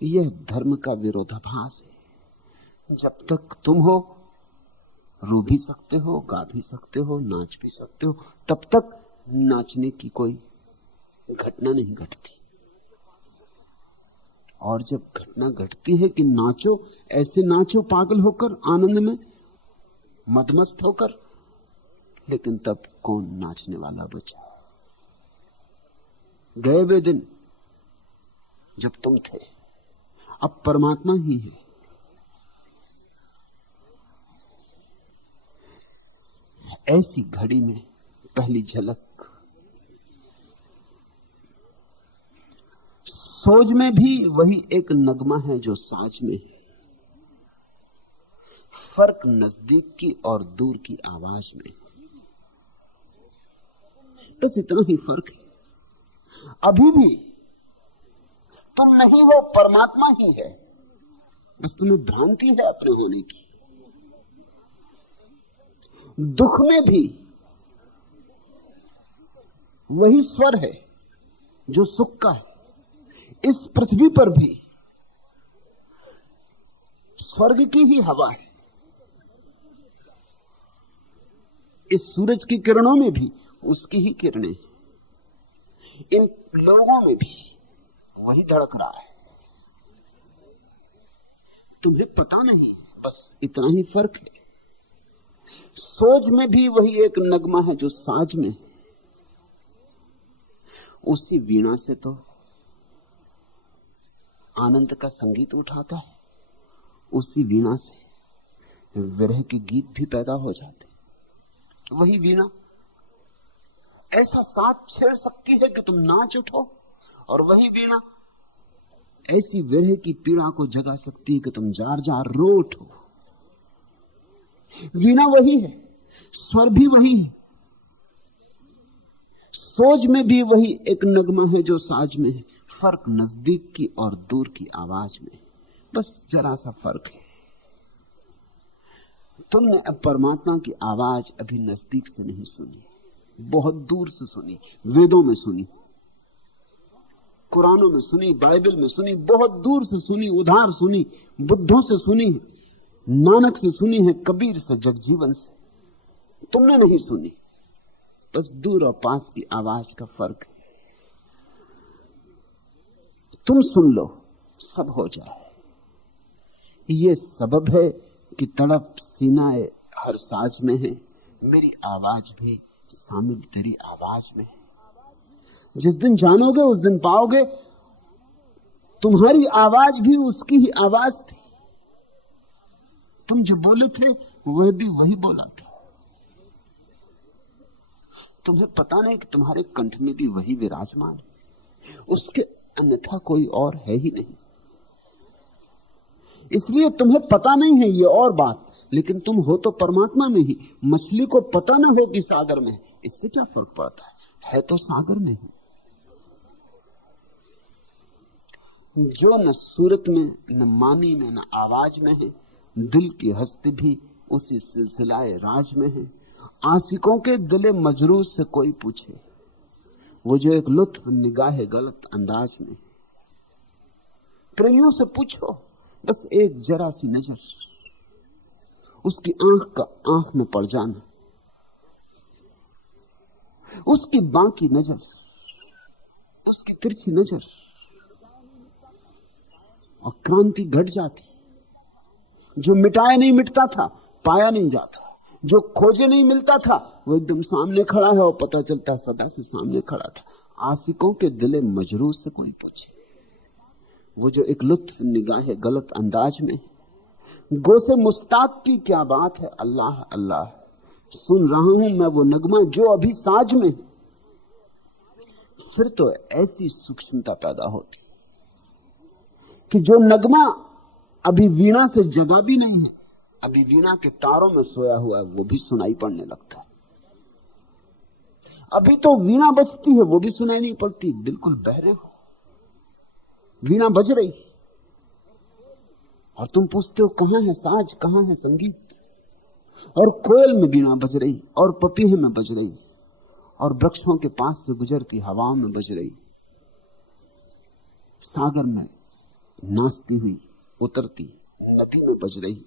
यह धर्म का विरोधाभास है। जब तक तुम हो, रो भी सकते हो, गा भी सकते हो, नाच भी सकते हो, तब तक नाचने की कोई घटना नहीं घटती। और जब घटना घटती है कि नाचो, ऐसे नाचो पागल होकर, आनंद में मदमस्त होकर, लेकिन तब कौन नाचने वाला बचा? गए वे दिन जब तुम थे, अब परमात्मा ही है। ऐसी घड़ी में पहली झलक सोच में भी वही एक नगमा है जो साज में है। फर्क नजदीक की और दूर की आवाज में, बस इतना ही फर्क है। अभी भी तुम नहीं हो, परमात्मा ही है, बस तुम्हें भ्रांति है अपने होने की। दुख में भी वही स्वर है जो सुख का है। इस पृथ्वी पर भी स्वर्ग की ही हवा है। इस सूरज की किरणों में भी उसकी ही किरणें, इन लोगों में भी वही धड़क रहा है। तुम्हें पता नहीं, बस इतना ही फर्क है। सोच में भी वही एक नगमा है जो साज में है। उसी वीणा से तो आनंद का संगीत उठाता है, उसी वीणा से विरह के गीत भी पैदा हो जाते। वही वीणा ऐसा साथ छेड़ सकती है कि तुम नाच उठो, और वही वीणा ऐसी विरह की पीड़ा को जगा सकती है कि तुम जार जार रो उठो। वीणा वही है, स्वर भी वही है, सोच में भी वही एक नगमा है जो साज में है। फर्क नजदीक की और दूर की आवाज में, बस जरा सा फर्क है। तुमने अब परमात्मा की आवाज अभी नजदीक से नहीं सुनी, बहुत दूर से सुनी। वेदों में सुनी, कुरानों में सुनी, बाइबल में सुनी, बहुत दूर से सुनी, उधार सुनी, बुद्धों से सुनी, नानक से सुनी है, कबीर से, जगजीवन से। तुमने नहीं सुनी, बस दूर और पास की आवाज का फर्क है। तुम सुन लो, सब हो जाए। ये सबब है कि तड़प सीनाए हर साज में है, मेरी आवाज भी शामिल तेरी आवाज में है। जिस दिन जानोगे उस दिन पाओगे तुम्हारी आवाज भी उसकी ही आवाज थी। तुम जो बोले थे वह भी वही बोला था। तुम्हें पता नहीं कि तुम्हारे कंठ में भी वही विराजमान है, उसके अन्यथा कोई और है ही नहीं। इसलिए तुम्हें पता नहीं है ये और बात, लेकिन तुम हो तो परमात्मा में ही। मछली को पता ना हो कि सागर में है, इससे क्या फर्क पड़ता है तो सागर में ही। जो न सूरत में, न मानी में, न आवाज में है, दिल की हस्ती भी उसी सिलसिलाए राज में है। आशिकों के दिले मजरूर से कोई पूछे, वो जो एक लुत्फ निगाह गलत अंदाज में। प्रेमियों से पूछो, बस एक जरा सी नजर, उसकी आंख का आंख में पड़ जाना, उसकी बांकी नजर, उसकी तिरछी नजर, और क्रांति घट जाती। जो मिटाए नहीं मिटता था, पाया नहीं जाता। जो खोजे नहीं मिलता था, वो एकदम सामने खड़ा है और पता चलता सदा से सामने खड़ा था। आशिकों के दिले मजरूर से कोई पूछे, वो जो एक लुत्फ निगाह गलत अंदाज में। गो से मुस्ताक की क्या बात है, अल्लाह अल्लाह, सुन रहा हूं मैं वो नगमा जो अभी साज में। फिर तो ऐसी सूक्ष्मता पैदा होती कि जो नगमा अभी वीणा से जगा भी नहीं है, अभी वीणा के तारों में सोया हुआ है, वो भी सुनाई पड़ने लगता है। अभी तो वीणा बजती है, वो भी सुनाई नहीं पड़ती, बिल्कुल बहरे हो। वीणा बज रही और तुम पूछते हो कहां है साज, कहां है संगीत। और कोयल में वीणा बज रही, और पपीहे में बज रही, और वृक्षों के पास से गुजरती हवाओं में बज रही, सागर में नाचती हुई उतरती नदी में बज रही।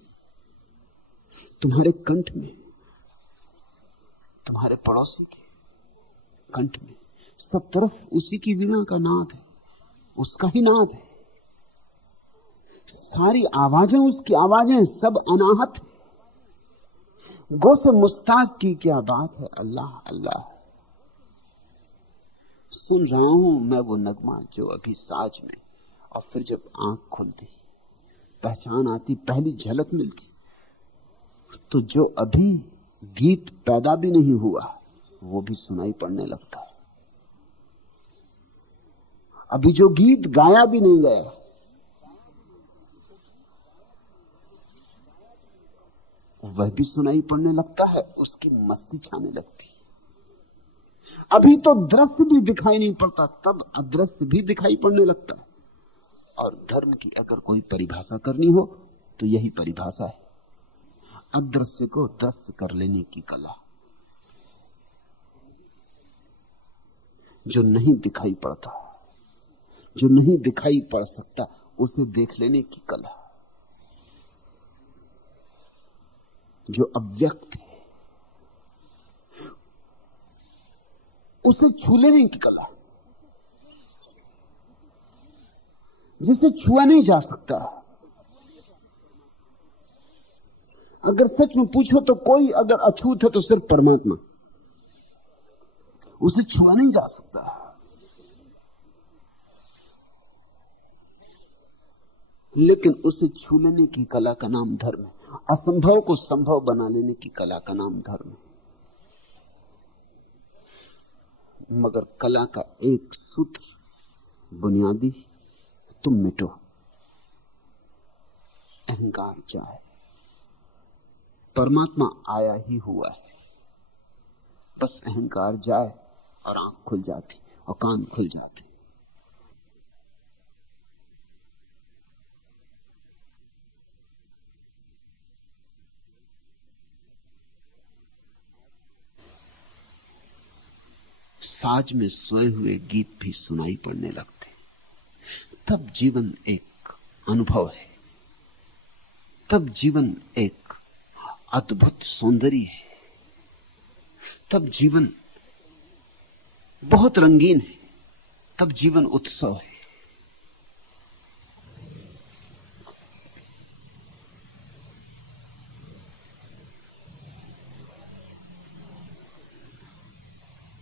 तुम्हारे कंठ में, तुम्हारे पड़ोसी के कंठ में, सब तरफ उसी की वीणा का नाद है, उसका ही नाद है। सारी आवाजें उसकी आवाजें, सब अनाहत है। गो से मुस्ताक की क्या बात है, अल्लाह अल्लाह, सुन रहा हूं मैं वो नगमा जो अभी साज में। और फिर जब आंख खुलती, पहचान आती, पहली झलक मिलती, तो जो अभी गीत पैदा भी नहीं हुआ वो भी सुनाई पड़ने लगता है। अभी जो गीत गाया भी नहीं गया, वह भी सुनाई पड़ने लगता है, उसकी मस्ती छाने लगती। अभी तो दृश्य भी दिखाई नहीं पड़ता, तब अदृश्य भी दिखाई पड़ने लगता है। और धर्म की अगर कोई परिभाषा करनी हो तो यही परिभाषा है, अदृश्य को दृश्य कर लेने की कला। जो नहीं दिखाई पड़ता, जो नहीं दिखाई पड़ सकता, उसे देख लेने की कला। जो अव्यक्त है उसे छू लेने की कला। जिसे छुआ नहीं जा सकता, अगर सच में पूछो तो कोई अगर अछूत है तो सिर्फ परमात्मा, उसे छुआ नहीं जा सकता। लेकिन उसे छू लेने की कला का नाम धर्म है। असंभव को संभव बना लेने की कला का नाम धर्म है। मगर कला का एक सूत्र बुनियादी, तुम मिटो, अहंकार जाए। परमात्मा आया ही हुआ है, बस अहंकार जाए और आंख खुल जाती और कान खुल जाते। साज में सोए हुए गीत भी सुनाई पड़ने लगते, तब जीवन एक अनुभव है, तब जीवन एक अद्भुत सौंदर्य है, तब जीवन बहुत रंगीन है, तब जीवन उत्सव है।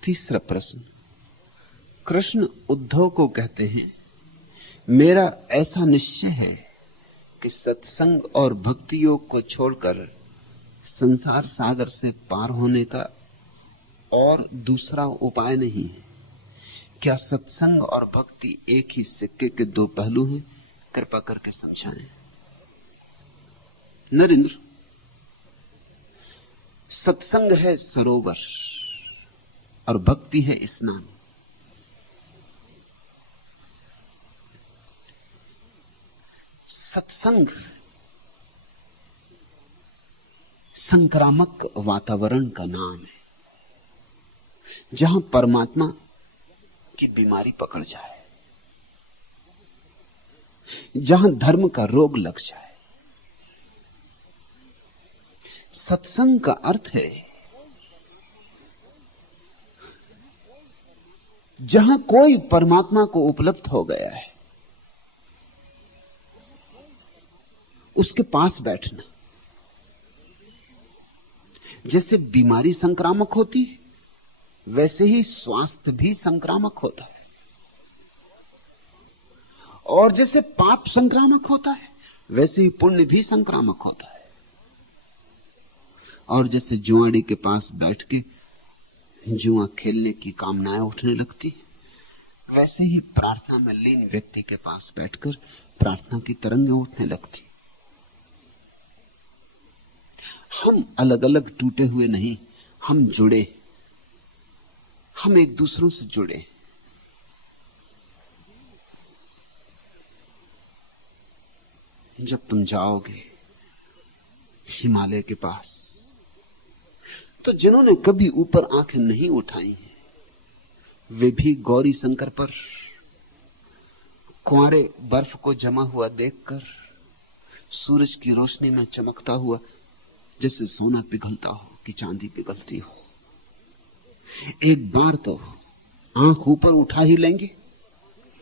तीसरा प्रश्न, कृष्ण उद्धव को कहते हैं, मेरा ऐसा निश्चय है कि सत्संग और भक्ति योग को छोड़कर संसार सागर से पार होने का और दूसरा उपाय नहीं है। क्या सत्संग और भक्ति एक ही सिक्के के दो पहलू हैं? कृपा करके समझाएं। नरेंद्र, सत्संग है सरोवर और भक्ति है स्नान। सत्संग संक्रामक वातावरण का नाम है, जहां परमात्मा की बीमारी पकड़ जाए, जहां धर्म का रोग लग जाए। सत्संग का अर्थ है जहां कोई परमात्मा को उपलब्ध हो गया है, उसके पास बैठना। जैसे बीमारी संक्रामक होती है, वैसे ही स्वास्थ्य भी संक्रामक होता है। और जैसे पाप संक्रामक होता है, वैसे ही पुण्य भी संक्रामक होता है। और जैसे जुआड़ी के पास बैठ के जुआ खेलने की कामनाएं उठने लगती, वैसे ही प्रार्थना में लीन व्यक्ति के पास बैठकर प्रार्थना की तरंगें उठने लगती। हम अलग अलग टूटे हुए नहीं, हम जुड़े, हम एक दूसरों से जुड़े। जब तुम जाओगे हिमालय के पास, तो जिन्होंने कभी ऊपर आंखें नहीं उठाई हैं, वे भी गौरी शंकर पर कुंवारे बर्फ को जमा हुआ देखकर सूरज की रोशनी में चमकता हुआ जैसे सोना पिघलता हो कि चांदी पिघलती हो, एक बार तो आंख ऊपर उठा ही लेंगे।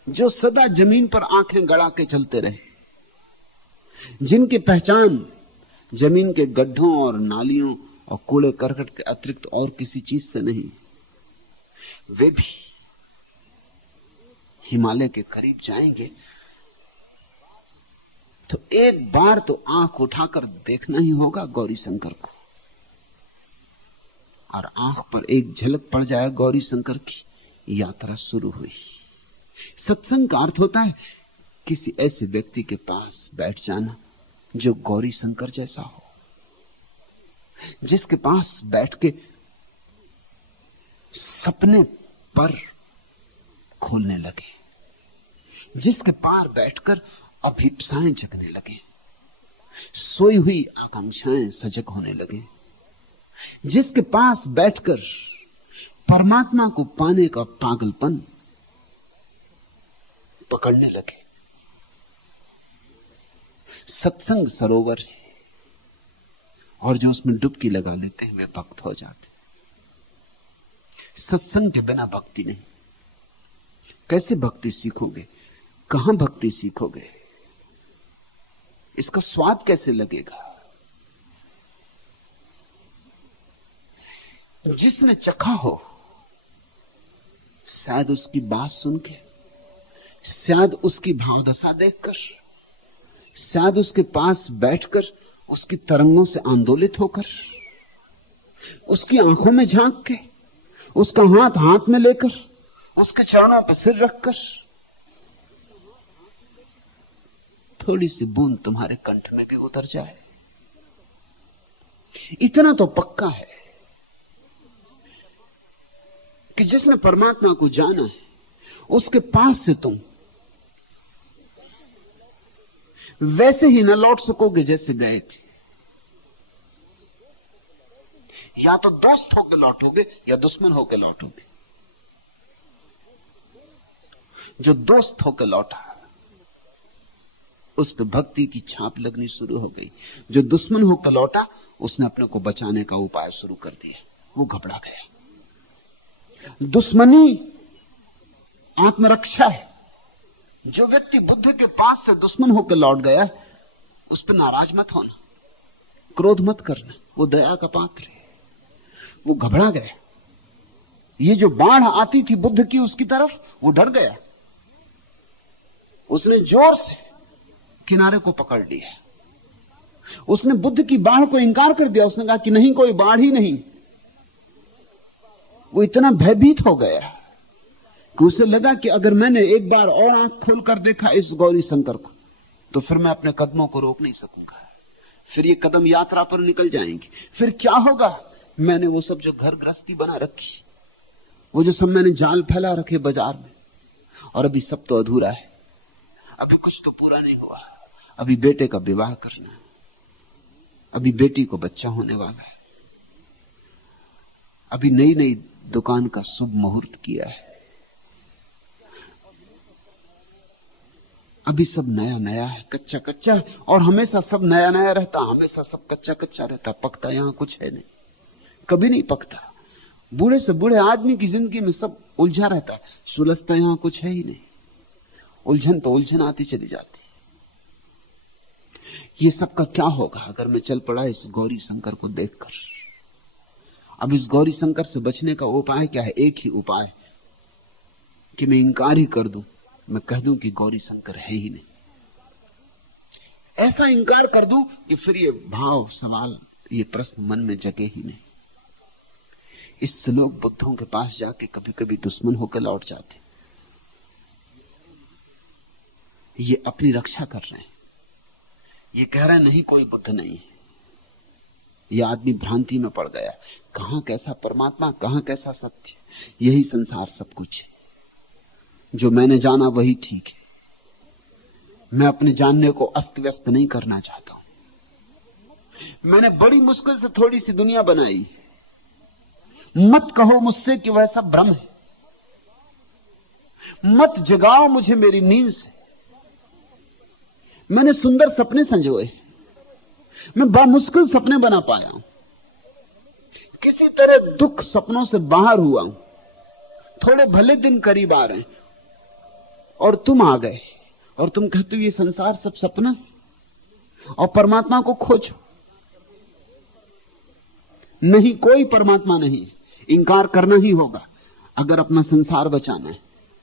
जो सदा जमीन पर आंखें गड़ा के चलते रहे, जिनकी पहचान जमीन के गड्ढों और नालियों और कूड़े करकट के अतिरिक्त और किसी चीज से नहीं, वे भी हिमालय के करीब जाएंगे तो एक बार तो आंख उठाकर देखना ही होगा गौरी शंकर को। और आंख पर एक झलक पड़ जाए गौरी शंकर की, यात्रा शुरू हुई। सत्संग का अर्थ होता है किसी ऐसे व्यक्ति के पास बैठ जाना जो गौरी शंकर जैसा हो, जिसके पास बैठ के सपने पर खोलने लगे, जिसके पार बैठकर अभिप्साएं जगने लगे, सोई हुई आकांक्षाएं सजग होने लगे, जिसके पास बैठकर परमात्मा को पाने का पागलपन पकड़ने लगे। सत्संग सरोवर है, और जो उसमें डुबकी लगा लेते हैं वे भक्त हो जाते। सत्संग के बिना भक्ति नहीं। कैसे भक्ति सीखोगे? कहां भक्ति सीखोगे? इसका स्वाद कैसे लगेगा? जिसने चखा हो, शायद उसकी बात सुन के, शायद उसकी भावदशा देखकर, शायद उसके पास बैठकर, उसकी तरंगों से आंदोलित होकर, उसकी आंखों में झांक के, उसका हाथ हाथ में लेकर, उसके चरणों पर सिर रखकर, थोड़ी सी बूंद तुम्हारे कंठ में भी उतर जाए। इतना तो पक्का है कि जिसने परमात्मा को जाना है, उसके पास से तुम वैसे ही न लौट सकोगे जैसे गए थे। या तो दोस्त होकर लौटोगे या दुश्मन होकर लौटोगे। जो दोस्त होकर लौटा, उस पर भक्ति की छाप लगनी शुरू हो गई। जो दुश्मन होकर लौटा, उसने अपने को बचाने का उपाय शुरू कर दिया, वो घबरा गया। दुश्मनी आत्मरक्षा है। जो व्यक्ति बुद्ध के पास से दुश्मन होकर लौट गया, उस पर नाराज मत होना, क्रोध मत करना, वो दया का पात्र है। वो घबरा गया। ये जो बाढ़ आती थी बुद्ध की उसकी तरफ, वो डर गया। उसने जोर से किनारे को पकड़ लिया। उसने बुद्ध की बाढ़ को इंकार कर दिया। उसने कहा कि नहीं, कोई बाढ़ ही नहीं। वो इतना भयभीत हो गया कि उसे लगा कि अगर मैंने एक बार और आंख खोलकर देखा इस गौरी शंकर को, तो फिर मैं अपने कदमों को रोक नहीं सकूंगा। फिर ये कदम यात्रा पर निकल जाएंगे। फिर क्या होगा? मैंने वो सब जो घर गृहस्थी बना रखी, वो जो सब मैंने जाल फैला रखे बाजार में, और अभी सब तो अधूरा है। अभी कुछ तो पूरा नहीं हुआ। अभी बेटे का विवाह करना है, अभी बेटी को बच्चा होने वाला है, अभी नई नई दुकान का शुभ मुहूर्त किया है, अभी सब नया नया है, कच्चा कच्चा है। और हमेशा सब नया नया रहता, हमेशा सब कच्चा कच्चा रहता। पकता यहां कुछ है नहीं, कभी नहीं पकता। बूढ़े से बूढ़े आदमी की जिंदगी में सब उलझा रहता है, सुलझता यहां कुछ है ही नहीं। उलझन तो उलझन आती चली जाती। ये सब का क्या होगा अगर मैं चल पड़ा इस गौरी शंकर को देखकर? अब इस गौरी शंकर से बचने का उपाय क्या है? एक ही उपाय कि मैं इंकार ही कर दूं, मैं कह दूं कि गौरी शंकर है ही नहीं। ऐसा इंकार कर दूं कि फिर ये भाव, सवाल, ये प्रश्न मन में जगे ही नहीं। इससे लोग बुद्धों के पास जाके कभी कभी दुश्मन होकर लौट जाते। ये अपनी रक्षा कर रहे हैं। ये कह रहे हैं नहीं, कोई बुद्ध नहीं है। ये आदमी भ्रांति में पड़ गया। कहां कैसा परमात्मा, कहां कैसा सत्य? यही संसार सब कुछ है। जो मैंने जाना वही ठीक है। मैं अपने जानने को अस्त व्यस्त नहीं करना चाहता हूं। मैंने बड़ी मुश्किल से थोड़ी सी दुनिया बनाई। मत कहो मुझसे कि वह सब भ्रम है। मत जगाओ मुझे मेरी नींद से। मैंने सुंदर सपने संजोए, मैं बामुश्किल सपने बना पाया हूं। किसी तरह दुख सपनों से बाहर हुआ हूं। थोड़े भले दिन करीब आ रहे हैं और तुम आ गए और तुम कहते हो ये संसार सब सपना और परमात्मा को खोजो। नहीं, कोई परमात्मा नहीं। इंकार करना ही होगा। अगर अपना संसार बचाना है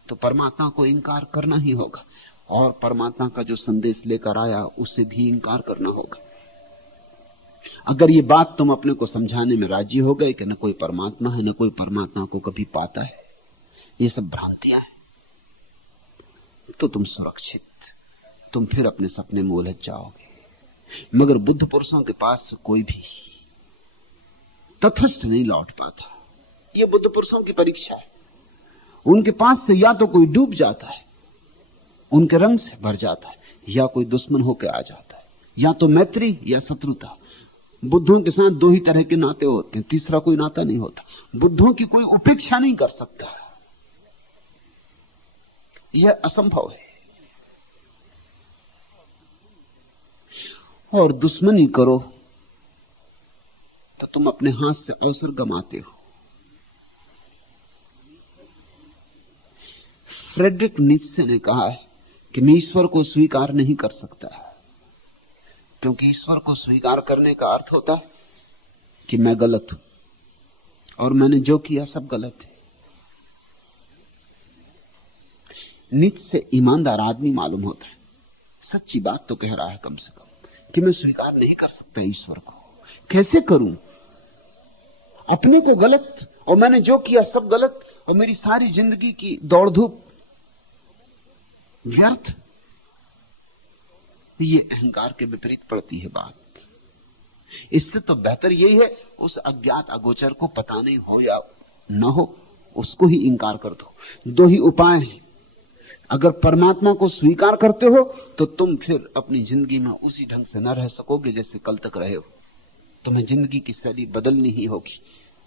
तो परमात्मा को इंकार करना ही होगा, और परमात्मा का जो संदेश लेकर आया उसे भी इंकार करना होगा। अगर ये बात तुम अपने को समझाने में राजी हो गए कि न कोई परमात्मा है, न कोई परमात्मा को कभी पाता है, ये सब भ्रांतियां हैं, तो तुम सुरक्षित, तुम फिर अपने सपने में उलझ जाओगे। मगर बुद्ध पुरुषों के पास से कोई भी तटस्थ नहीं लौट पाता। ये बुद्ध पुरुषों की परीक्षा है। उनके पास से या तो कोई डूब जाता है, उनके रंग से भर जाता है, या कोई दुश्मन होकर आ जाता है, या तो मैत्री या शत्रुता। बुद्धों के साथ दो ही तरह के नाते होते हैं, तीसरा कोई नाता नहीं होता। बुद्धों की कोई उपेक्षा नहीं कर सकता, यह असंभव है। और दुश्मनी करो तो तुम अपने हाथ से अवसर गंवाते हो। फ्रेडरिक नीत्शे ने कहा है कि मैं ईश्वर को स्वीकार नहीं कर सकता, क्योंकि ईश्वर को स्वीकार करने का अर्थ होता है कि मैं गलत हूं और मैंने जो किया सब गलत है। नीत्शे ईमानदार आदमी मालूम होता है। सच्ची बात तो कह रहा है कम से कम कि मैं स्वीकार नहीं कर सकता ईश्वर को। कैसे करूं? अपने को गलत, और मैंने जो किया सब गलत, और मेरी सारी जिंदगी की दौड़ धूप व्यर्थ। ये अहंकार के विपरीत पड़ती है बात। इससे तो बेहतर यही है उस अज्ञात अगोचर को पता नहीं हो या न हो, उसको ही इंकार कर दो। दो ही उपाय हैं। अगर परमात्मा को स्वीकार करते हो तो तुम फिर अपनी जिंदगी में उसी ढंग से न रह सकोगे जैसे कल तक रहे हो। तुम्हें जिंदगी की शैली बदलनी ही होगी,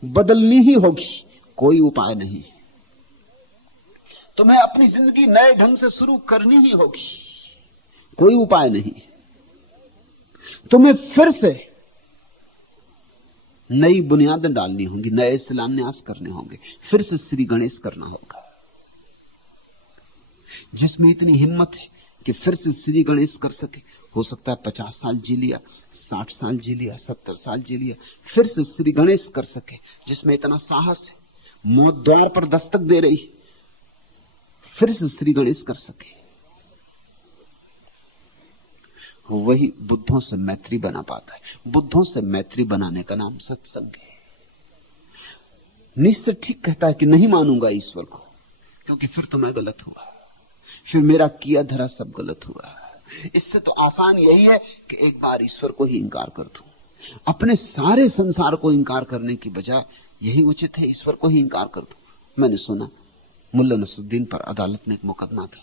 बदलनी ही होगी, कोई उपाय नहीं। तुम्हें अपनी जिंदगी नए ढंग से शुरू करनी ही होगी, कोई उपाय नहीं। तुम्हें फिर से नई बुनियादें डालनी होंगी, नए शिलान्यास करने होंगे, फिर से श्री गणेश करना होगा। जिसमें इतनी हिम्मत है कि फिर से श्री गणेश कर सके, हो सकता है 50 साल जी लिया, 60 साल जी लिया, 70 साल जी लिया, फिर से श्री गणेश कर सके, जिसमें इतना साहस है, मौत द्वार पर दस्तक दे रही, फिर से श्री गणेश कर सके। वही बुद्धों से मैत्री बना पाता है। बुद्धों से मैत्री बनाने का नाम सत्संग है। निश्चय ठीक कहता है कि नहीं मानूंगा ईश्वर को, क्योंकि फिर तो मैं गलत हुआ, फिर मेरा किया धरा सब गलत हुआ। इससे तो आसान यही है कि एक बार ईश्वर को ही इंकार कर दूं। अपने सारे संसार को इंकार करने की बजाय यही उचित है ईश्वर को ही इंकार कर दूं। मैंने सुना मुल्ला नसरुद्दीन पर अदालत में एक मुकदमा था,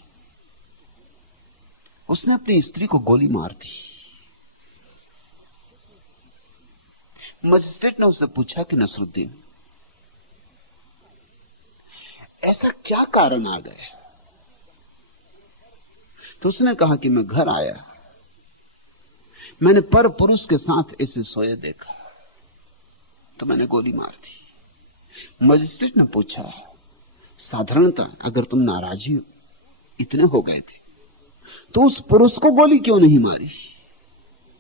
उसने अपनी स्त्री को गोली मार दी। मजिस्ट्रेट ने उससे पूछा कि नसरुद्दीन, ऐसा क्या कारण आ गया? तो उसने कहा कि मैं घर आया, मैंने पर पुरुष के साथ इसे सोए देखा, तो मैंने गोली मार दी। मजिस्ट्रेट ने पूछा, साधारणतः अगर तुम नाराजी इतने हो गए थे तो उस पुरुष को गोली क्यों नहीं मारी?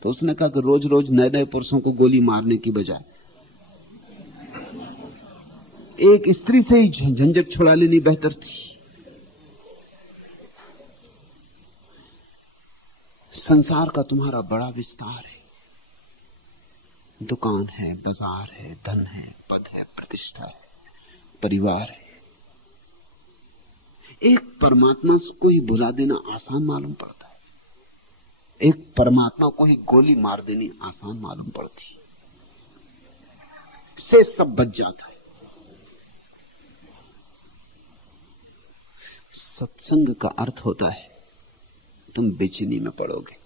तो उसने कहा कि रोज रोज नए नए पुरुषों को गोली मारने की बजाय एक स्त्री से ही झंझट छुड़ा लेनी बेहतर थी। संसार का तुम्हारा बड़ा विस्तार है, दुकान है, बाजार है, धन है, पद है, प्रतिष्ठा है, परिवार है। एक परमात्मा को ही भुला देना आसान मालूम पड़ता है, एक परमात्मा को ही गोली मार देनी आसान मालूम पड़ती, से सब बच जाता है। सत्संग का अर्थ होता है तुम बेचैनी में पड़ोगे।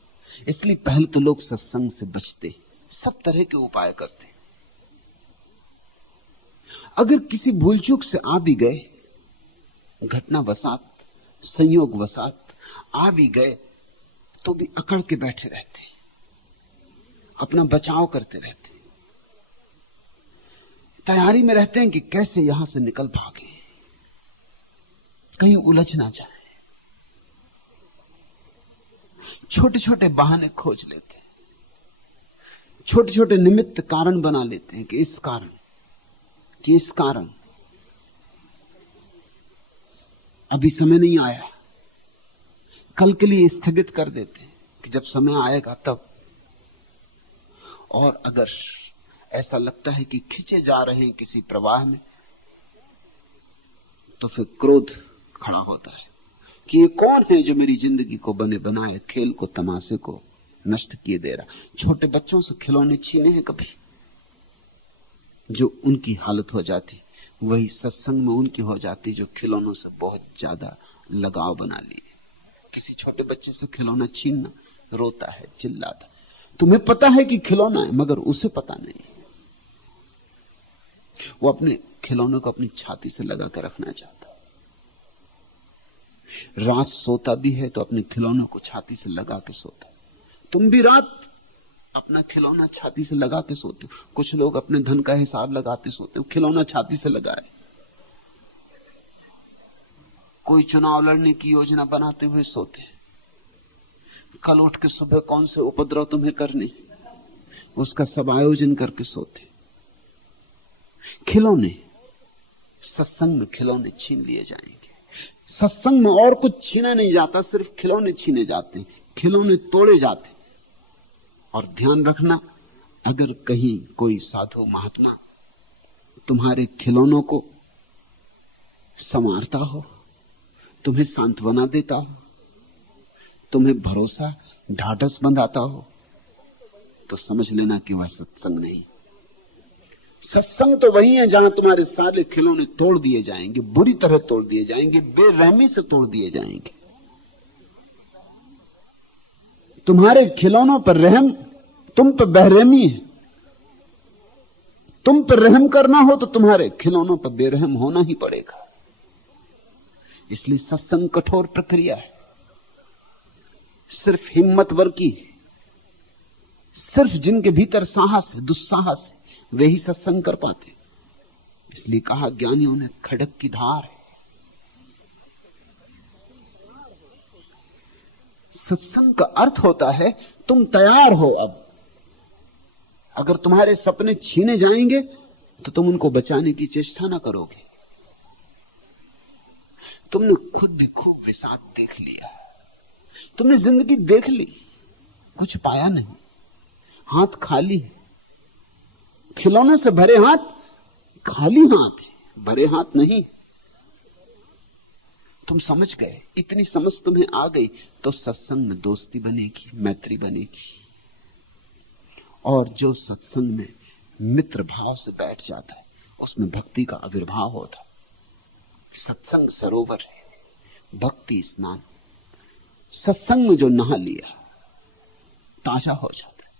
इसलिए पहले तो लोग सत्संग से बचते, सब तरह के उपाय करते। अगर किसी भूल चूक से आ भी गए, घटना वसात, संयोग वसात आ भी गए, तो भी अकड़ के बैठे रहते, अपना बचाव करते रहते, तैयारी में रहते हैं कि कैसे यहां से निकल भागे, कहीं उलझ ना जाए। छोटे छोटे बहाने खोज लेते, छोटे छोटे निमित्त कारण बना लेते हैं कि इस कारण, कि इस कारण अभी समय नहीं आया, कल के लिए स्थगित कर देते हैं कि जब समय आएगा तब। और अगर ऐसा लगता है कि खींचे जा रहे हैं किसी प्रवाह में, तो फिर क्रोध खड़ा होता है कि ये कौन है जो मेरी जिंदगी को बने बनाए, खेल को, तमाशे को नष्ट किए दे रहा। छोटे बच्चों से खिलौने छीने हैं कभी, जो उनकी हालत हो जाती वही सत्संग में उनकी हो जाती, जो खिलौनों से बहुत ज्यादा लगाव बना लिए। किसी छोटे बच्चे से खिलौना छीनना, रोता है, चिल्लाता, तुम्हें पता है कि खिलौना है, मगर उसे पता नहीं। वो अपने खिलौने को अपनी छाती से लगा कर रखना चाहता। रात सोता भी है तो अपने खिलौने को छाती से लगा के सोता। तुम भी रात अपना खिलौना छाती से लगा के सोते हो। कुछ लोग अपने धन का हिसाब लगाते सोते हो, खिलौना छाती से लगाए। कोई चुनाव लड़ने की योजना बनाते हुए सोते, कल उठ के सुबह कौन से उपद्रव तुम्हें करने, उसका सब आयोजन करके सोते। खिलौने, सत्संग में खिलौने छीन लिए जाएंगे। सत्संग में और कुछ छीना नहीं जाता, सिर्फ खिलौने छीने जाते हैं, खिलौने तोड़े जाते। और ध्यान रखना, अगर कहीं कोई साधु महात्मा तुम्हारे खिलौनों को संवारता हो, तुम्हें सांत्वना देता हो, तुम्हें भरोसा, ढाढ़स बंधाता हो, तो समझ लेना कि वह सत्संग नहीं। सत्संग तो वही है जहां तुम्हारे सारे खिलौने तोड़ दिए जाएंगे, बुरी तरह तोड़ दिए जाएंगे, बेरहमी से तोड़ दिए जाएंगे। तुम्हारे खिलौनों पर रहम, तुम पर बेरहमी है। तुम पर रहम करना हो तो तुम्हारे खिलौनों पर बेरहम होना ही पड़ेगा। इसलिए सत्संग कठोर प्रक्रिया है, सिर्फ हिम्मतवर की, सिर्फ जिनके भीतर साहस है, दुस्साहस है, वे ही सत्संग कर पाते। इसलिए कहा ज्ञानियों ने खड़क की धार है। सत्संग का अर्थ होता है तुम तैयार हो। अब अगर तुम्हारे सपने छीने जाएंगे तो तुम उनको बचाने की चेष्टा ना करोगे। तुमने खुद भी खूब विषाद देख लिया, तुमने जिंदगी देख ली, कुछ पाया नहीं, हाथ खाली है, खिलौनों से भरे हाथ, खाली हाथ है, भरे हाथ नहीं। तुम समझ गए, इतनी समझ तुम्हें आ गई तो सत्संग में दोस्ती बनेगी, मैत्री बनेगी। और जो सत्संग में मित्र भाव से बैठ जाता है उसमें भक्ति का आविर्भाव होता है। सत्संग सरोवर है, भक्ति स्नान। सत्संग में जो नहा लिया ताजा हो जाता है,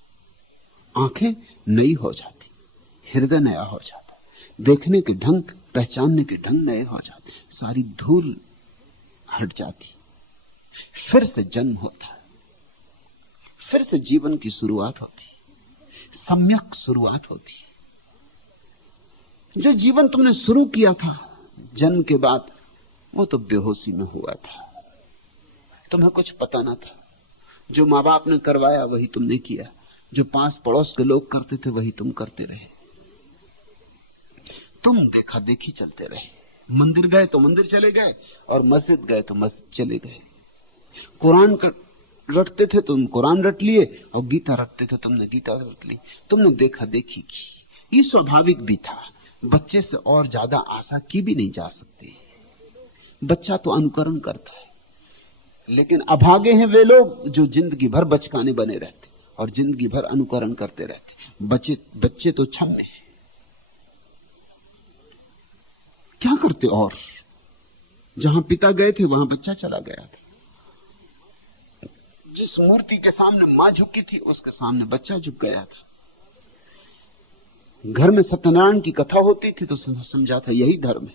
आंखें नई हो जाती, हृदय नया हो जाता, देखने के ढंग, पहचानने के ढंग नए हो जाते, सारी धूल हट जाती, फिर से जन्म होता, फिर से जीवन की शुरुआत होती, सम्यक शुरुआत होती। जो जीवन तुमने शुरू किया था जन्म के बाद, वो तो बेहोशी में हुआ था, तुम्हें कुछ पता ना था। जो माँ बाप ने करवाया वही तुमने किया, जो पास पड़ोस के लोग करते थे वही तुम करते रहे। तुम देखा देखी चलते रहे, मंदिर गए तो मंदिर चले गए, और मस्जिद गए तो मस्जिद चले गए। कुरान का रटते थे तुम कुरान रट लिए, और गीता रटते थे तुमने गीता रट ली। तुमने देखा देखी की, ये स्वाभाविक भी था। बच्चे से और ज्यादा आशा की भी नहीं जा सकती। बच्चा तो अनुकरण करता है, लेकिन अभागे हैं वे लोग जो जिंदगी भर बचकाने बने रहते और जिंदगी भर अनुकरण करते रहते। बच्चे तो छन्ने हैं, क्या करते? और जहां पिता गए थे वहां बच्चा चला गया था। जिस मूर्ति के सामने मां झुकी थी उसके सामने बच्चा झुक गया था। घर में सत्यनारायण की कथा होती थी तो समझा था यही धर्म है,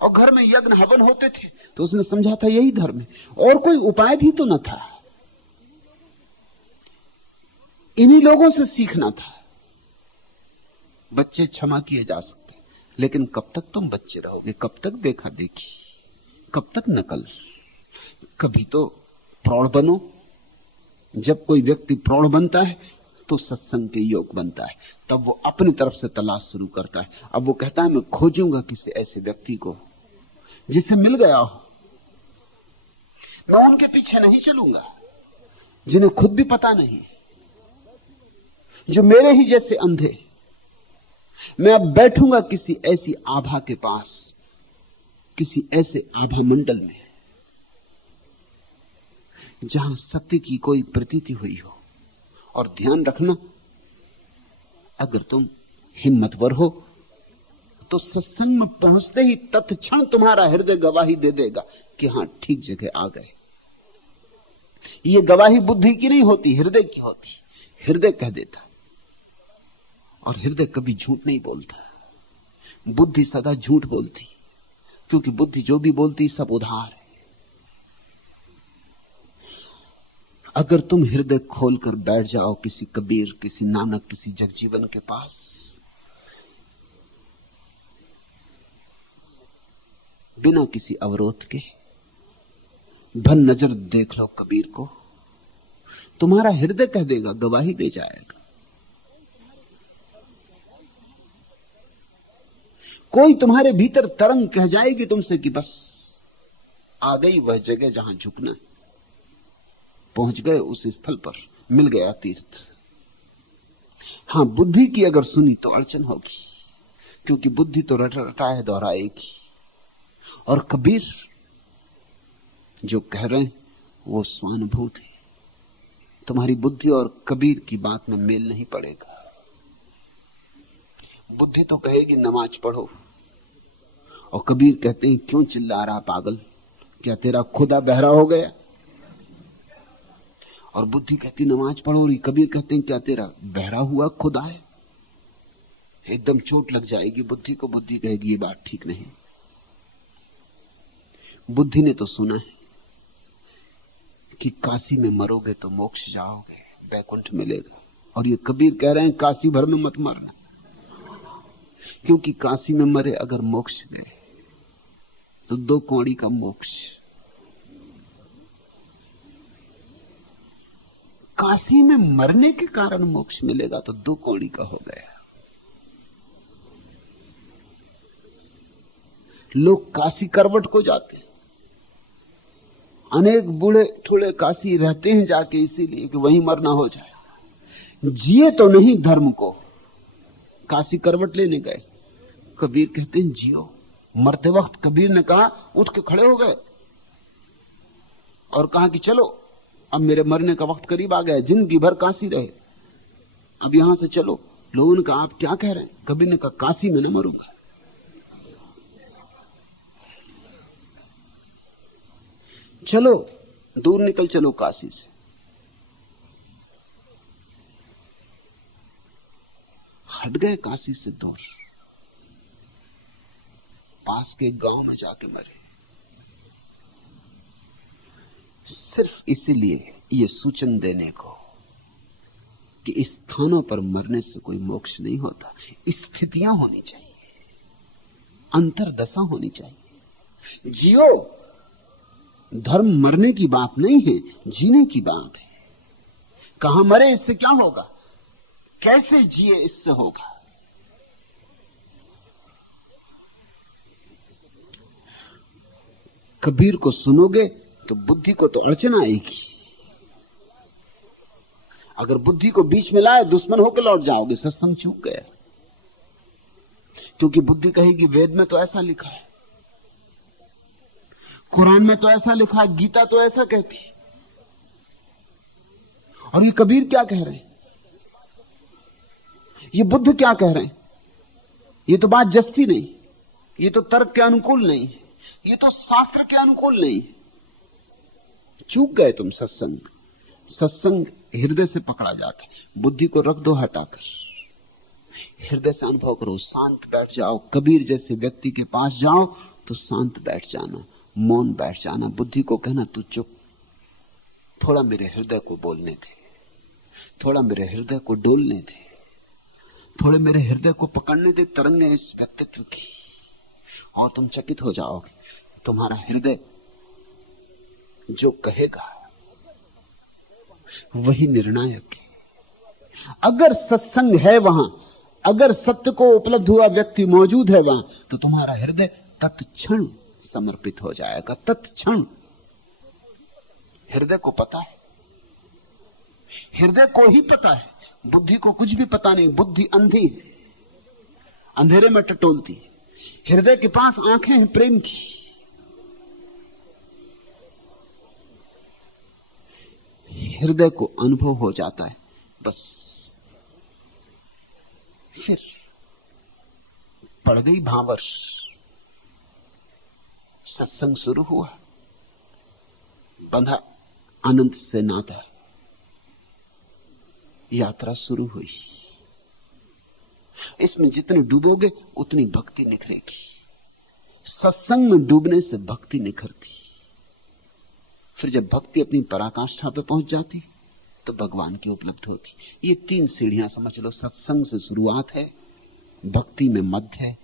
और घर में यज्ञ हवन होते थे तो उसने समझा था यही धर्म है। और कोई उपाय भी तो न था, इन्हीं लोगों से सीखना था। बच्चे क्षमा किए जा सकते, लेकिन कब तक तुम बच्चे रहोगे? कब तक देखा देखी? कब तक नकल? कभी तो प्रौढ़ बनो। जब कोई व्यक्ति प्रौढ़ बनता है तो सत्संग के योग बनता है, तब वो अपनी तरफ से तलाश शुरू करता है। अब वो कहता है मैं खोजूंगा किसी ऐसे व्यक्ति को जिसे मिल गया हो। मैं उनके पीछे नहीं चलूंगा जिन्हें खुद भी पता नहीं, जो मेरे ही जैसे अंधे। मैं अब बैठूंगा किसी ऐसी आभा के पास, किसी ऐसे आभा मंडल में जहां सत्य की कोई प्रतीति हुई हो। और ध्यान रखना, अगर तुम हिम्मतवर हो तो सत्संग में पहुंचते ही तत्क्षण तुम्हारा हृदय गवाही दे देगा कि हां ठीक जगह आ गए। ये गवाही बुद्धि की नहीं होती, हृदय की होती। हृदय कह देता, और हृदय कभी झूठ नहीं बोलता। बुद्धि सदा झूठ बोलती, क्योंकि बुद्धि जो भी बोलती सब उधार है। अगर तुम हृदय खोलकर बैठ जाओ किसी कबीर, किसी नानक, किसी जगजीवन के पास, बिना किसी अवरोध के भन नजर देख लो कबीर को, तुम्हारा हृदय कह देगा, गवाही दे जाएगा। कोई तुम्हारे भीतर तरंग कह जाएगी तुमसे कि बस आ गई वह जगह जहां झुकना है, पहुंच गए उस स्थल पर, मिल गया तीर्थ। हां, बुद्धि की अगर सुनी तो अड़चन होगी, क्योंकि बुद्धि तो रटाए दोहराएगी। और कबीर जो कह रहे हैं वो स्वानुभूत है। तुम्हारी बुद्धि और कबीर की बात में मेल नहीं पड़ेगा। बुद्धि तो कहेगी नमाज पढ़ो, और कबीर कहते हैं क्यों चिल्ला रहा पागल, क्या तेरा खुदा बहरा हो गया? और बुद्धि कहती नमाज पढ़ो, और कबीर कहते हैं क्या तेरा बहरा हुआ खुदा है? एकदम चोट लग जाएगी बुद्धि को। बुद्धि कहेगी ये बात ठीक नहीं। बुद्धि ने तो सुना है कि काशी में मरोगे तो मोक्ष जाओगे, बैकुंठ मिलेगा, और ये कबीर कह रहे हैं काशी भर में मत मरना, क्योंकि काशी में मरे अगर मोक्ष गए तो 2 कौड़ी का मोक्ष। काशी में मरने के कारण मोक्ष मिलेगा तो 2 कौड़ी का हो गया। लोग काशी करवट को जाते, अनेक बूढ़े थोड़े काशी रहते हैं जाके इसीलिए कि वहीं मरना हो जाए। जिए तो नहीं धर्म को, काशी करवट लेने गए। कबीर कहते हैं जियो। मरते वक्त कबीर ने कहा, उठ के खड़े हो गए और कहा कि चलो अब मेरे मरने का वक्त करीब आ गया, जिंदगी भर काशी रहे, अब यहां से चलो। लोगों ने कहा आप क्या कह रहे हैं? कबीर ने कहा काशी में न मरूंगा। चलो दूर निकल चलो काशी से। हट गए काशी से दूर, पास के गांव में जाके मरे। सिर्फ इसीलिए ये सूचन देने को कि इस स्थानों पर मरने से कोई मोक्ष नहीं होता। स्थितियां होनी चाहिए, अंतरदशा होनी चाहिए। जियो, धर्म मरने की बात नहीं है, जीने की बात है। कहां मरे इससे क्या होगा, कैसे जिए इससे होगा। कबीर को सुनोगे तो बुद्धि को तो अड़चन आएगी। अगर बुद्धि को बीच में लाए दुश्मन होकर लौट जाओगे, सत्संग चूक गया। क्योंकि बुद्धि कहेगी वेद में तो ऐसा लिखा है, कुरान में तो ऐसा लिखा है, गीता तो ऐसा कहती। और ये कबीर क्या कह रहे हैं, ये बुद्ध क्या कह रहे हैं, ये तो बात जस्ती नहीं, ये तो तर्क के अनुकूल नहीं, ये तो शास्त्र के अनुकूल नहीं। चूक गए तुम सत्संग। सत्संग हृदय से पकड़ा जाता है। बुद्धि को रख दो हटाकर, हृदय से अनुभव करो, शांत बैठ जाओ। कबीर जैसे व्यक्ति के पास जाओ तो शांत बैठ जाना, मौन बैठ जाना। बुद्धि को कहना तू चुप, थोड़ा मेरे हृदय को बोलने दे, थोड़ा मेरे हृदय को डोलने दे, थोड़े मेरे हृदय को पकड़ने दे तरंगे इस व्यक्तित्व की। और तुम चकित हो जाओगे, तुम्हारा हृदय जो कहेगा वही निर्णायक है। अगर सत्संग है वहां, अगर सत्य को उपलब्ध हुआ व्यक्ति मौजूद है वहां, तो तुम्हारा हृदय तत्क्षण समर्पित हो जाएगा। तत्क्षण हृदय को पता है, हृदय को ही पता है, बुद्धि को कुछ भी पता नहीं। बुद्धि अंधी है, अंधेरे में टटोलती। हृदय के पास आंखें हैं प्रेम की। हृदय को अनुभव हो जाता है बस। फिर पड़ गई भांवर्ष, सत्संग शुरू हुआ, बंधा अनंत से नाता, यात्रा शुरू हुई। इसमें जितने डूबोगे उतनी भक्ति निखरेगी। सत्संग में डूबने से भक्ति निखरती। फिर जब भक्ति अपनी पराकाष्ठा पे पहुंच जाती तो भगवान की उपलब्ध होती। ये 3 सीढ़ियां समझ लो। सत्संग से शुरुआत है, भक्ति में मध्य है,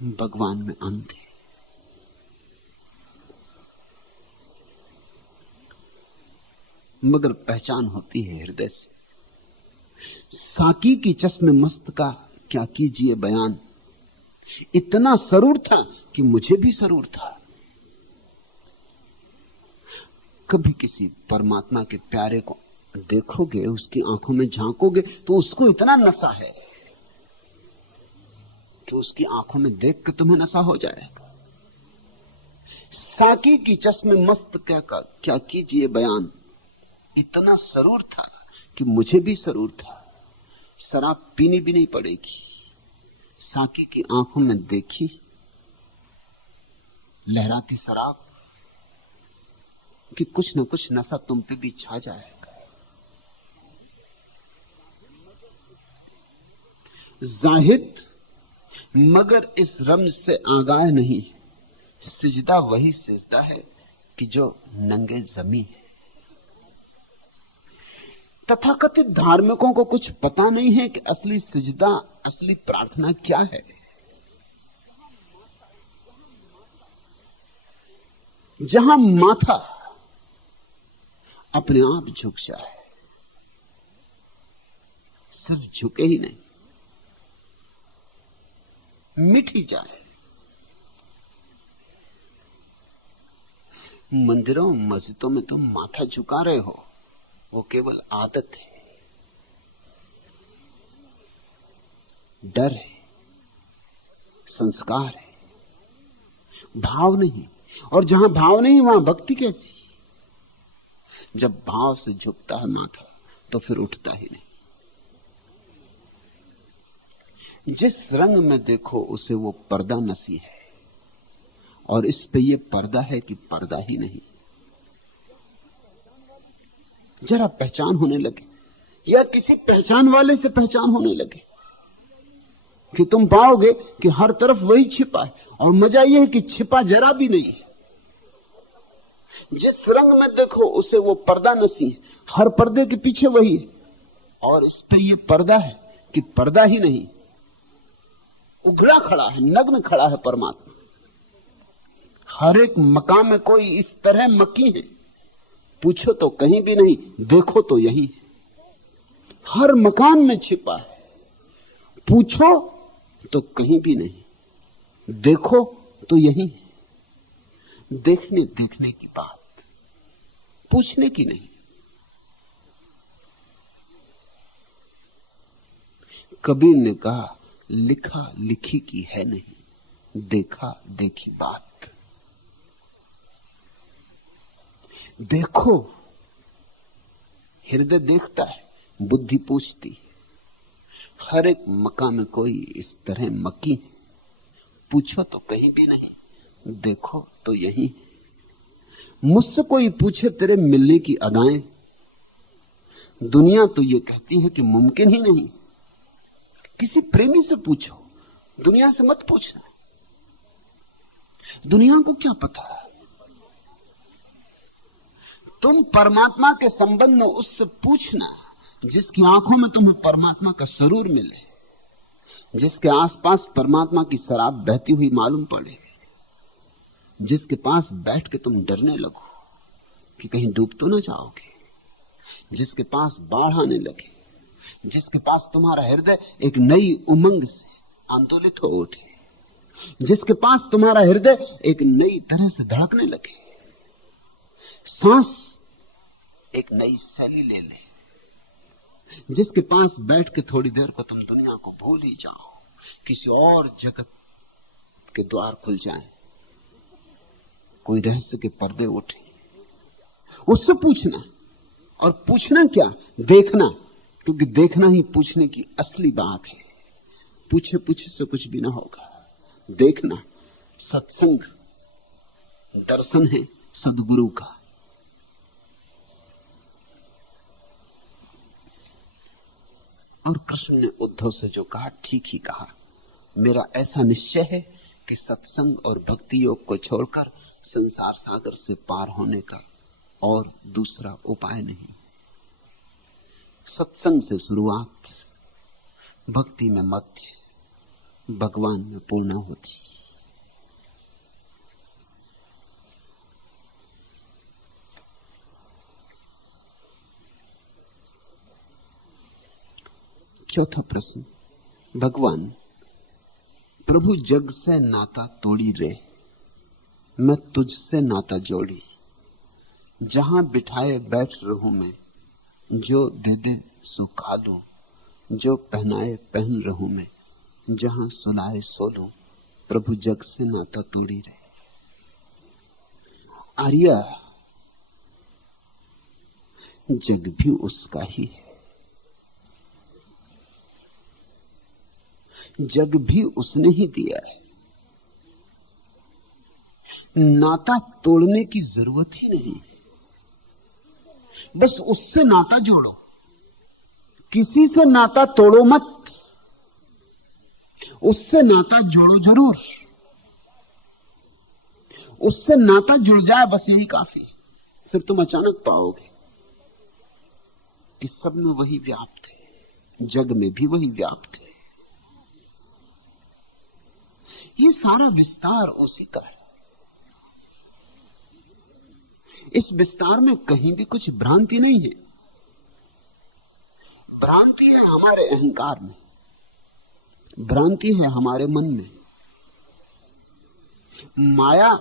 भगवान में अंत है। मगर पहचान होती है हृदय से। साकी की चश्मे मस्त का क्या कीजिए बयान, इतना सरूर था कि मुझे भी सरूर था। कभी किसी परमात्मा के प्यारे को देखोगे, उसकी आंखों में झांकोगे तो उसको इतना नशा है कि उसकी आंखों में देख के तुम्हें नशा हो जाएगा। साकी की चश्मे मस्त क्या कीजिए बयान, इतना सरूर था कि मुझे भी सरूर था। शराब पीनी भी नहीं पड़ेगी। साकी की आंखों में देखी लहराती शराब कि कुछ ना कुछ नशा तुम पे भी छा जाएगा। जाहिद मगर इस रम्ज से आगाह नहीं, सिजदा वही सिजदा है कि जो नंगे जमी है। तथाकथित धार्मिकों को कुछ पता नहीं है कि असली सिजदा, असली प्रार्थना क्या है। जहां माथा अपने आप झुक जाए, सिर्फ झुके ही नहीं, मिट ही जाए। मंदिरों मस्जिदों में तुम माथा झुका रहे हो, वो केवल आदत है, डर है, संस्कार है, भाव नहीं। और जहां भाव नहीं वहां भक्ति कैसी? जब भाव से झुकता है माथा तो फिर उठता ही नहीं। जिस रंग में देखो उसे वो पर्दा नसी है, और इस पे ये पर्दा है कि पर्दा ही नहीं। जरा पहचान होने लगे, या किसी पहचान वाले से पहचान होने लगे, कि तुम पाओगे कि हर तरफ वही छिपा है। और मजा यह है कि छिपा जरा भी नहीं है। जिस रंग में देखो उसे वो पर्दा नसी है, हर पर्दे के पीछे वही है। और इस पे ये पर्दा है कि पर्दा ही नहीं, उघड़ा खड़ा है, नग्न खड़ा है परमात्मा। हर एक मकान में कोई इस तरह मकी है, पूछो तो कहीं भी नहीं, देखो तो यही है। हर मकान में छिपा है, पूछो तो कहीं भी नहीं, देखो तो यही है। देखने देखने की बात, पूछने की नहीं। कबीर ने कहा, लिखा लिखी की है नहीं, देखा देखी बात। देखो, हृदय देखता है, बुद्धि पूछती है। हर एक मकान में कोई इस तरह मकी है, पूछो तो कहीं भी नहीं, देखो तो यही। मुझसे कोई पूछे तेरे मिलने की अदाएं, दुनिया तो ये कहती है कि मुमकिन ही नहीं। किसी प्रेमी से पूछो, दुनिया से मत पूछना। दुनिया को क्या पता है? तुम परमात्मा के संबंध में उससे पूछना जिसकी आंखों में तुम्हें परमात्मा का सरूर मिले, जिसके आसपास परमात्मा की शराब बहती हुई मालूम पड़े, जिसके पास बैठ के तुम डरने लगो कि कहीं डूब तो ना जाओगे, जिसके पास बाढ़ आने लगे, जिसके पास तुम्हारा हृदय एक नई उमंग से आंदोलित हो उठे, जिसके पास तुम्हारा हृदय एक नई तरह से धड़कने लगे, सांस एक नई शैली ले ले, जिसके पास बैठ के थोड़ी देर को तुम दुनिया को भूल ही जाओ, किसी और जगत के द्वार खुल जाएं, कोई रहस्य के पर्दे उठे, उससे पूछना। और पूछना क्या? देखना, क्योंकि देखना ही पूछने की असली बात है। पूछे पूछे से कुछ भी ना होगा। देखना सत्संग दर्शन है सदगुरु का। और कृष्ण ने उद्धव से जो कहा ठीक ही कहा। मेरा ऐसा निश्चय है कि सत्संग और भक्ति योग को छोड़कर संसार सागर से पार होने का और दूसरा उपाय नहीं। सत्संग से शुरुआत, भक्ति में मध्य, भगवान में पूर्ण होती। चौथा प्रश्न, भगवान प्रभु जग से नाता तोड़ी रे, मैं तुझसे नाता जोड़ी। जहां बिठाए बैठ रहूं मैं, जो दे दे सो खा लूं, जो पहनाए पहन रहूं मैं, जहां सुलाए सो लूं, प्रभु जग से नाता तोड़ी रे। आर्या, जग भी उसका ही है, जग भी उसने ही दिया है। नाता तोड़ने की जरूरत ही नहीं, बस उससे नाता जोड़ो, किसी से नाता तोड़ो मत, उससे नाता जोड़ो जरूर। उससे नाता जुड़ जाए बस यही काफी। फिर तुम अचानक पाओगे कि सब में वही व्याप्त है, जग में भी वही व्याप्त है। ये सारा विस्तार उसी का है। इस विस्तार में कहीं भी कुछ भ्रांति नहीं है। भ्रांति है हमारे अहंकार में, भ्रांति है हमारे मन में। माया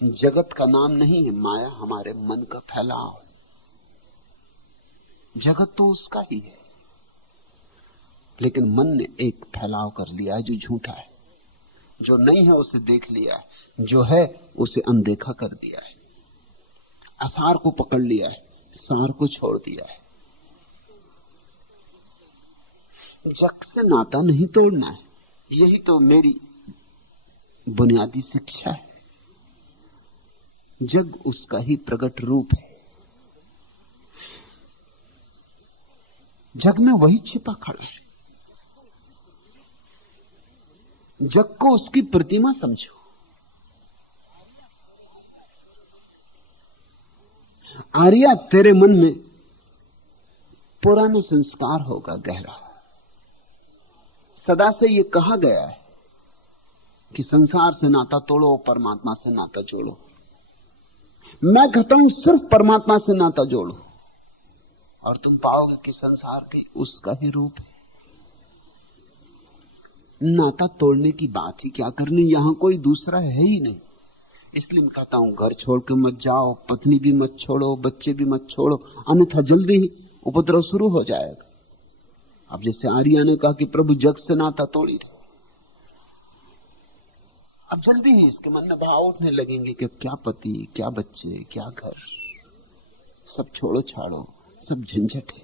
जगत का नाम नहीं है, माया हमारे मन का फैलाव है। जगत तो उसका ही है, लेकिन मन ने एक फैलाव कर लिया है जो झूठा है। जो नहीं है उसे देख लिया है, जो है उसे अनदेखा कर दिया है। आसार को पकड़ लिया है, सार को छोड़ दिया है। जग से नाता नहीं तोड़ना है, यही तो मेरी बुनियादी शिक्षा है। जग उसका ही प्रकट रूप है, जग में वही छिपा खड़ा है। जग को उसकी प्रतिमा समझो। आर्या, तेरे मन में पुराना संस्कार होगा गहरा। सदा से यह कहा गया है कि संसार से नाता तोड़ो, परमात्मा से नाता जोड़ो। मैं कहता हूं सिर्फ परमात्मा से नाता जोड़ो और तुम पाओगे कि संसार भी उसका ही रूप है। नाता तोड़ने की बात ही क्या करनी, यहां कोई दूसरा है ही नहीं। इसलिए मैं कहता हूं घर छोड़ के मत जाओ, पत्नी भी मत छोड़ो, बच्चे भी मत छोड़ो, अन्यथा जल्दी ही उपद्रव शुरू हो जाएगा। अब जैसे आर्या ने कहा कि प्रभु जग से नाता तोड़ी रहे, अब जल्दी ही इसके मन में भाव उठने लगेंगे कि क्या पति, क्या बच्चे, क्या घर, सब छोड़ो छाड़ो, सब झंझट है।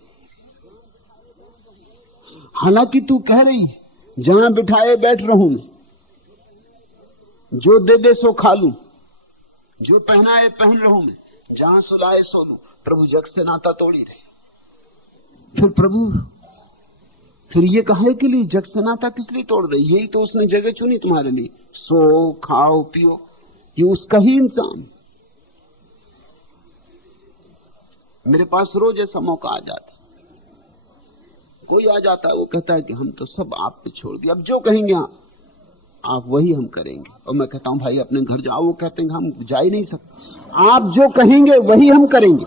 हालांकि तू कह रही है जहां बिठाए बैठ रहूं मैं, जो दे दे सो खा लूं, जो पहनाए पहन रहूं मैं, जहां सुलाए सो लूं। प्रभु जग से नाता तोड़ी रहे। फिर प्रभु फिर ये कहे के लिए जग से नाता किस लिए तोड़ रही? यही तो उसने जगह चुनी तुम्हारे लिए, सो खाओ पियो, ये उसका ही इंसान। मेरे पास रोज ऐसा मौका आ जाता, कोई आ जाता है, वो कहता है कि हम तो सब आप पे छोड़ दिया, अब जो कहेंगे आप वही हम करेंगे। और मैं कहता हूं भाई अपने घर जाओ, वो कहते हैं हम जा ही नहीं सकते, आप जो कहेंगे वही हम करेंगे,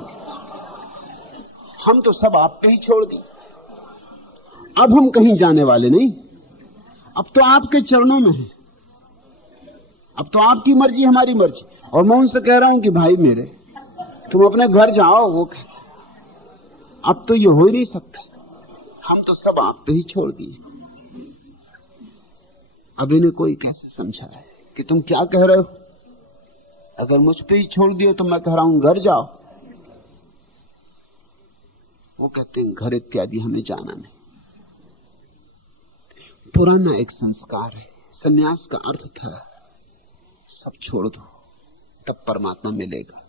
हम तो सब आप पे ही छोड़ दी। अब हम कहीं जाने वाले नहीं, अब तो आपके चरणों में है, अब तो आपकी मर्जी हमारी मर्जी। और मैं उनसे कह रहा हूं कि भाई मेरे, तुम अपने घर जाओ। वो कहते अब तो ये हो ही नहीं सकता, हम तो सब आप पे ही छोड़ दिए। अब इन्हें कोई कैसे समझाए कि तुम क्या कह रहे हो? अगर मुझ पे ही छोड़ दिए तो मैं कह रहा हूं घर जाओ। वो कहते हैं घर इत्यादि हमें जाना नहीं। पुराना एक संस्कार है। सन्यास का अर्थ था सब छोड़ दो तब परमात्मा मिलेगा।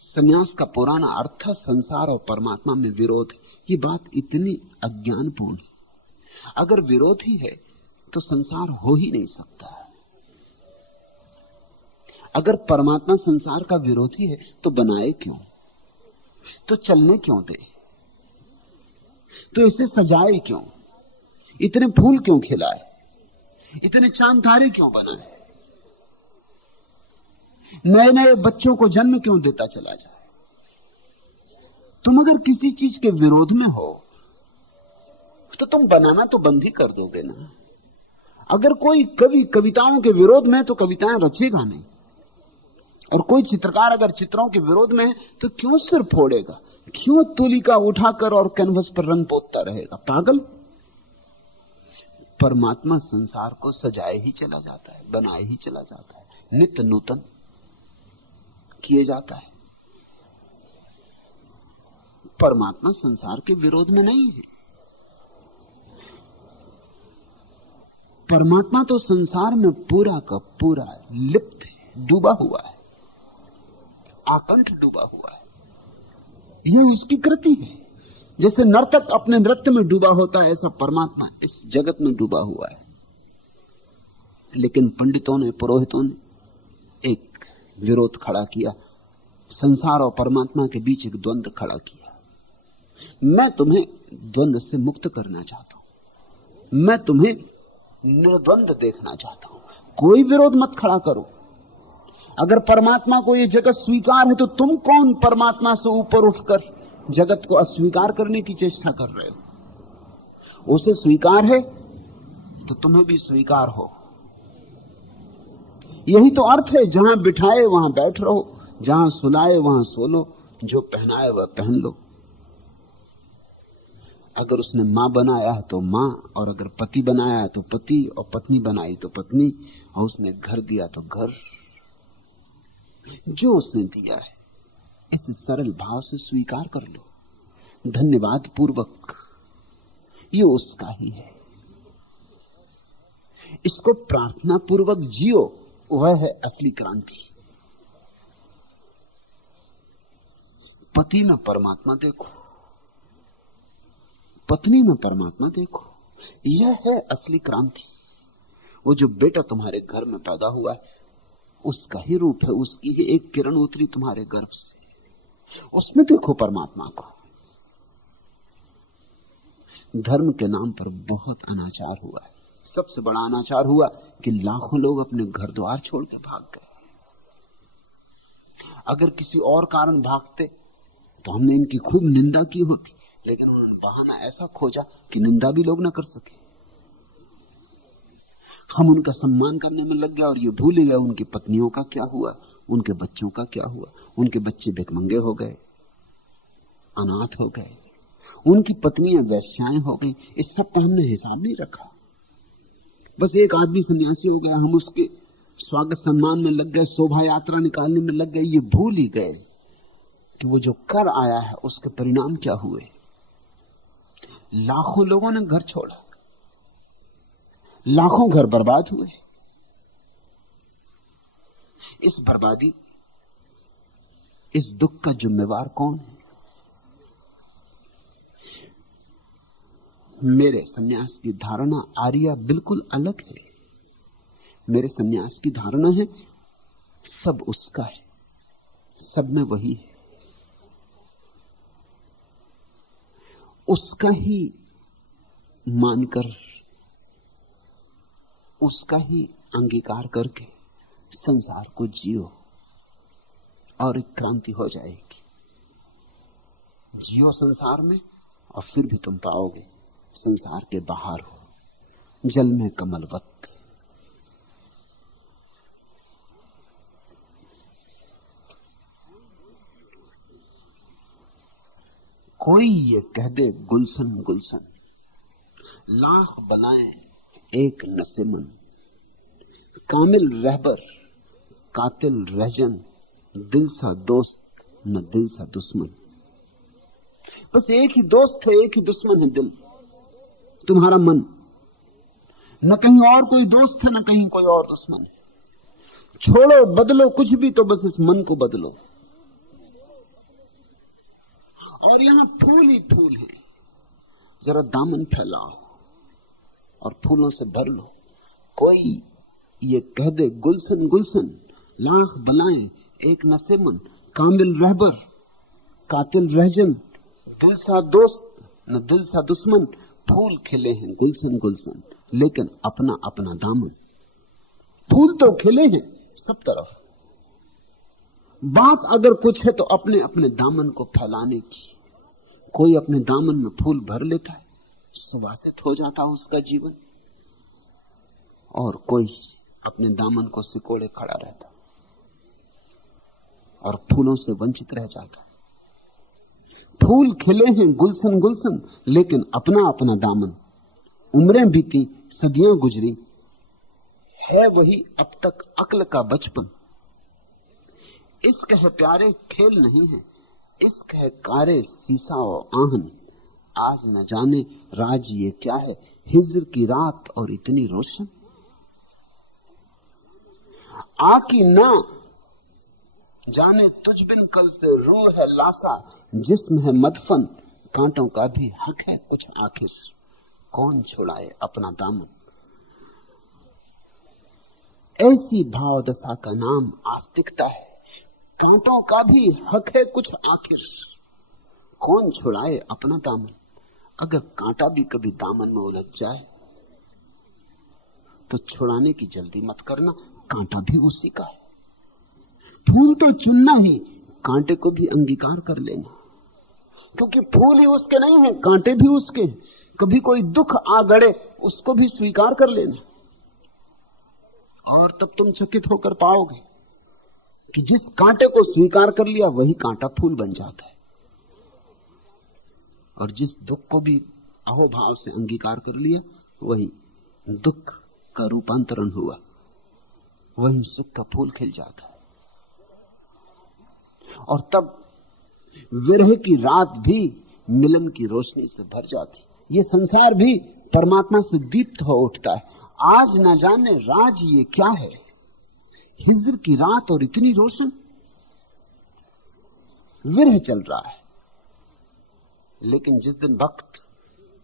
सन्यास का पुराना अर्थ था संसार और परमात्मा में विरोध। ये बात इतनी अज्ञानपूर्ण है। अगर विरोध ही है तो संसार हो ही नहीं सकता। अगर परमात्मा संसार का विरोधी है तो बनाए क्यों, तो चलने क्यों दे, तो इसे सजाए क्यों, इतने फूल क्यों खिलाए, इतने चांद तारे क्यों बनाए, नए नए बच्चों को जन्म क्यों देता चला जाए। तुम अगर किसी चीज के विरोध में हो तो तुम बनाना तो बंद ही कर दोगे ना। अगर कोई कवि कविताओं के विरोध में तो कविताएं रचेगा नहीं, और कोई चित्रकार अगर चित्रों के विरोध में है तो क्यों सिर फोड़ेगा, क्यों तुलिका उठाकर और कैनवस पर रंग पोतता रहेगा, पागल। परमात्मा संसार को सजाए ही चला जाता है, बनाए ही चला जाता है, नित्य नूतन किए जाता है। परमात्मा संसार के विरोध में नहीं है। परमात्मा तो संसार में पूरा का पूरा लिप्त है, डूबा हुआ है, आकंठ डूबा हुआ है। यह उसकी कृति है। जैसे नर्तक अपने नृत्य में डूबा होता है, ऐसा परमात्मा इस जगत में डूबा हुआ है। लेकिन पंडितों ने, पुरोहितों ने एक विरोध खड़ा किया, संसार और परमात्मा के बीच एक द्वंद्व खड़ा किया। मैं तुम्हें द्वंद्व से मुक्त करना चाहता हूं, मैं तुम्हें निर्द्वंद देखना चाहता हूं। कोई विरोध मत खड़ा करो। अगर परमात्मा को यह जगत स्वीकार है तो तुम कौन परमात्मा से ऊपर उठकर जगत को अस्वीकार करने की चेष्टा कर रहे हो? उसे स्वीकार है तो तुम्हें भी स्वीकार हो। यही तो अर्थ है, जहां बिठाए वहां बैठ रहो, जहां सुलाए वहां सो लो, जो पहनाए वह पहन लो। अगर उसने मां बनाया है तो मां, और अगर पति बनाया है तो पति, और पत्नी बनाई तो पत्नी, और उसने घर दिया तो घर। जो उसने दिया है इसे सरल भाव से स्वीकार कर लो, धन्यवाद पूर्वक। ये उसका ही है, इसको प्रार्थना पूर्वक जियो, वह है असली क्रांति। पति में परमात्मा देखो, पत्नी में परमात्मा देखो, यह है असली क्रांति। वो जो बेटा तुम्हारे घर में पैदा हुआ है उसका ही रूप है, उसकी ही एक किरण उतरी तुम्हारे गर्भ से, उसमें देखो परमात्मा को। धर्म के नाम पर बहुत अनाचार हुआ है। सबसे बड़ा अनाचार हुआ कि लाखों लोग अपने घर द्वार छोड़ के भाग गए। अगर किसी और कारण भागते तो हमने इनकी खूब निंदा की होती, लेकिन उन्होंने बहाना ऐसा खोजा कि निंदा भी लोग ना कर सके। हम उनका सम्मान करने में लग गए और ये भूल गए उनकी पत्नियों का क्या हुआ, उनके बच्चों का क्या हुआ। उनके बच्चे भिखमंगे हो गए, अनाथ हो गए, उनकी पत्नियां वैश्याएं हो गई। इस सब का हमने हिसाब नहीं रखा। बस एक आदमी सन्यासी हो गया, हम उसके स्वागत सम्मान में लग गए, शोभा यात्रा निकालने में लग गए। ये भूल ही गए कि वो जो कर आया है उसके परिणाम क्या हुए। लाखों लोगों ने घर छोड़ा, लाखों घर बर्बाद हुए। इस बर्बादी, इस दुख का जिम्मेवार कौन है? मेरे सन्यास की धारणा आर्या बिल्कुल अलग है। मेरे सन्यास की धारणा है सब उसका है, सब में वही है, उसका ही मानकर, उसका ही अंगीकार करके संसार को जियो और एक क्रांति हो जाएगी। जियो संसार में और फिर भी तुम पाओगे संसार के बाहर हो, जल में कमलवत। कोई ये कह दे गुलशन गुलशन, लाख बलाएं एक नसेमन, कामिल रहबर कातिल रहजन, दिल सा दोस्त न दिल सा दुश्मन। बस एक ही दोस्त है, एक ही दुश्मन है दिल, तुम्हारा मन। न कहीं और कोई दोस्त है, न कहीं कोई और दुश्मन है। छोड़ो बदलो कुछ भी, तो बस इस मन को बदलो। और यहां फूल ही फूल है, जरा दामन फैलाओ और फूलों से भर लो। कोई ये कह दे गुलशन गुलशन, लाख बलाएं एक नसेमन, कामिल रहबर कातिल रहजन, दिल सा दोस्त न दिल सा दुश्मन। फूल खिले हैं गुलशन गुलशन, लेकिन अपना अपना दामन। फूल तो खिले हैं सब तरफ, बात अगर कुछ है तो अपने अपने दामन को फैलाने की। कोई अपने दामन में फूल भर लेता है, सुवासित हो जाता है उसका जीवन, और कोई अपने दामन को सिकोड़े खड़ा रहता और फूलों से वंचित रह जाता। फूल खिले हैं गुलशन गुलशन, लेकिन अपना अपना दामन। उम्रें बीती, सदियां गुजरी, है वही अब तक अक्ल का बचपन। इश्क है प्यारे खेल नहीं है, इश्क है कारे सीसा और आहन। आज न जाने राज ये क्या है, हिज्र की रात और इतनी रोशन। आकी ना जाने तुझ बिन कल से रूह है लासा, जिस्म है मदफन, कांटों का भी हक है कुछ आखिर। कौन छुड़ाए अपना दामन। ऐसी भाव दशा का नाम आस्तिकता है। कांटों का भी हक है कुछ आखिर, कौन छुड़ाए अपना दामन। अगर कांटा भी कभी दामन में उलझ जाए तो छुड़ाने की जल्दी मत करना, कांटा भी उसी का है। फूल तो चुनना ही, कांटे को भी अंगीकार कर लेना, क्योंकि फूल ही उसके नहीं है, कांटे भी उसके। कभी कोई दुख आ गड़े उसको भी स्वीकार कर लेना और तब तुम चकित होकर पाओगे कि जिस कांटे को स्वीकार कर लिया वही कांटा फूल बन जाता है, और जिस दुख को भी अहोभाव से अंगीकार कर लिया वही दुख का रूपांतरण हुआ, वही सुख का फूल खिल जाता है। और तब विरह की रात भी मिलन की रोशनी से भर जाती, ये संसार भी परमात्मा से दीप्त हो उठता है। आज न जाने राज ये क्या है, हिज्र की रात और इतनी रोशन, विरह चल रहा है। लेकिन जिस दिन भक्त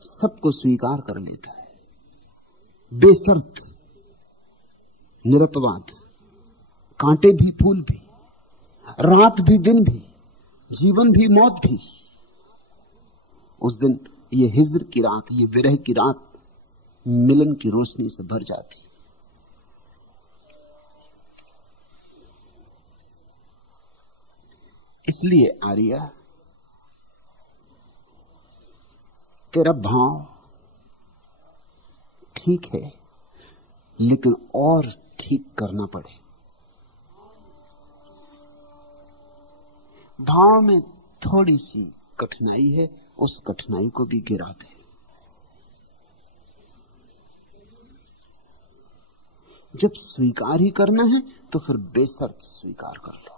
सबको स्वीकार कर लेता है, बेशर्त, निरपवाद, कांटे भी फूल भी, रात भी दिन भी, जीवन भी मौत भी, उस दिन ये हिज्र की रात, ये विरह की रात मिलन की रोशनी से भर जाती। इसलिए आर्या, तेरा भाव ठीक है, लेकिन और ठीक करना पड़े। भाव में थोड़ी सी कठिनाई है, उस कठिनाई को भी गिरा दे। जब स्वीकार ही करना है तो फिर बेशर्त स्वीकार कर लो,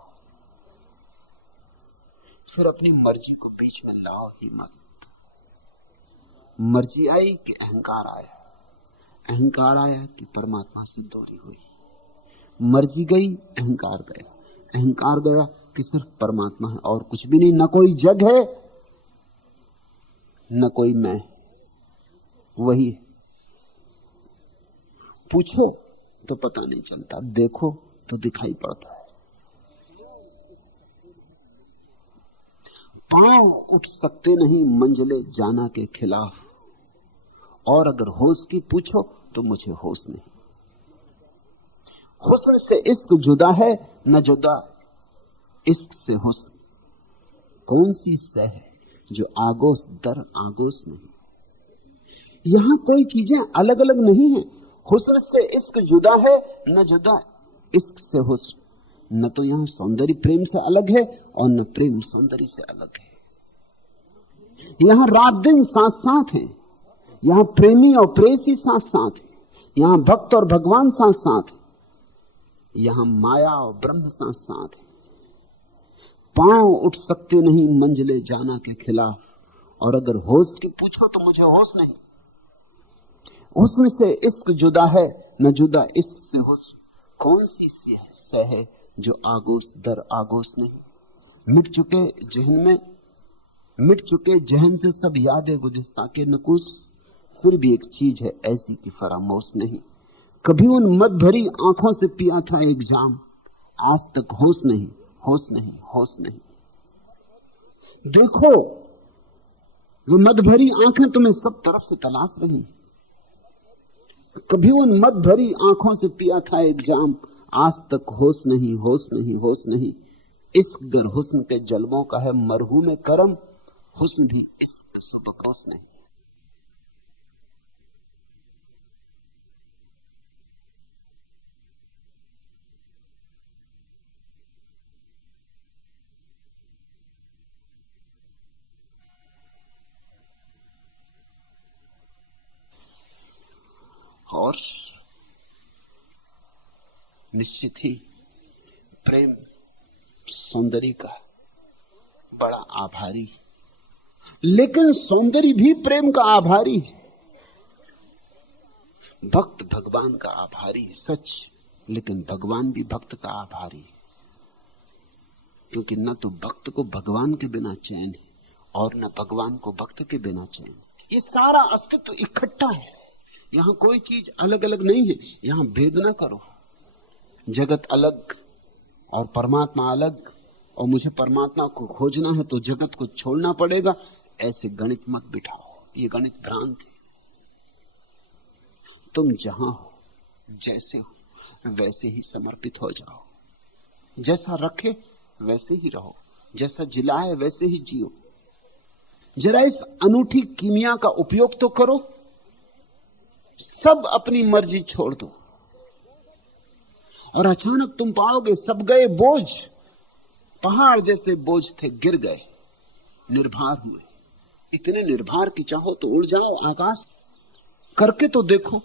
फिर अपनी मर्जी को बीच में लाओ ही मत। मर्जी आई कि अहंकार आया, अहंकार आया कि परमात्मा से दूरी हुई, मर्जी गई अहंकार गया, अहंकार गया कि सिर्फ परमात्मा है और कुछ भी नहीं, न कोई जग है न कोई मैं, वही है। पूछो तो पता नहीं चलता, देखो तो दिखाई पड़ता है। पांव उठ सकते नहीं मंजिले जाना के खिलाफ, और अगर होश की पूछो तो मुझे होश नहीं। हुस्न से इश्क जुदा है न जुदा इश्क से हुस्न, कौन सी सह है जो आगोश दर आगोश नहीं। यहां कोई चीजें अलग अलग नहीं है। हुस्न से इश्क जुदा है न जुदा इश्क से हुस्न, न तो यहां सौंदर्य प्रेम से अलग है और न प्रेम सौंदर्य से अलग है। यहां रात दिन साथ साथ हैं, यहां प्रेमी और प्रेयसी साथ साथ हैं, यहां भक्त और भगवान साथ साथ हैं, यहां माया और ब्रह्म साथ साथ हैं। पांव उठ सकते नहीं मंजिले जाना के खिलाफ, और अगर होश की पूछो तो मुझे होश नहीं। हुस्न से इश्क जुदा है न जुदा इश्क से हुस्न, कौन सी सह है जो आगोश दर आगोश नहीं। मिट चुके जहन से सब यादें गुज़िश्ता के नकुस, फिर भी एक चीज है ऐसी कि फरामोश नहीं। कभी उन मद भरी आंखों से पिया था एक जाम, आज तक होश नहीं, होश नहीं, होश नहीं। देखो वो मद भरी आंखें तुम्हें सब तरफ से तलाश रही। कभी उन मद भरी आंखों से पिया था एक जाम, आज तक होश नहीं, होश नहीं, होश नहीं। इश्क गर हुस्न के जलवों का है मरहूम करम, हुस्न भी इश्क सुबकोस नहीं। और निश्चित ही प्रेम सौंदर्य का बड़ा आभारी, लेकिन सौंदर्य भी प्रेम का आभारी है। भक्त भगवान का आभारी है सच, लेकिन भगवान भी भक्त का आभारी है, क्योंकि न तो भक्त को भगवान के बिना चैन है और न भगवान को भक्त के बिना चैन। ये सारा अस्तित्व इकट्ठा है, यहां कोई चीज अलग अलग नहीं है। यहां भेद ना करो, जगत अलग और परमात्मा अलग, और मुझे परमात्मा को खोजना है तो जगत को छोड़ना पड़ेगा, ऐसे गणित मत बिठाओ, ये गणित भ्रांत है। तुम जहां हो, जैसे हो, वैसे ही समर्पित हो जाओ। जैसा रखे वैसे ही रहो, जैसा जिलाए वैसे ही जियो। जरा इस अनूठी कीमिया का उपयोग तो करो। सब अपनी मर्जी छोड़ दो, और अचानक तुम पाओगे सब गए बोझ, पहाड़ जैसे बोझ थे गिर गए, निर्भर हुए। इतने निर्भर कि चाहो तो उड़ जाओ आकाश, करके तो देखो।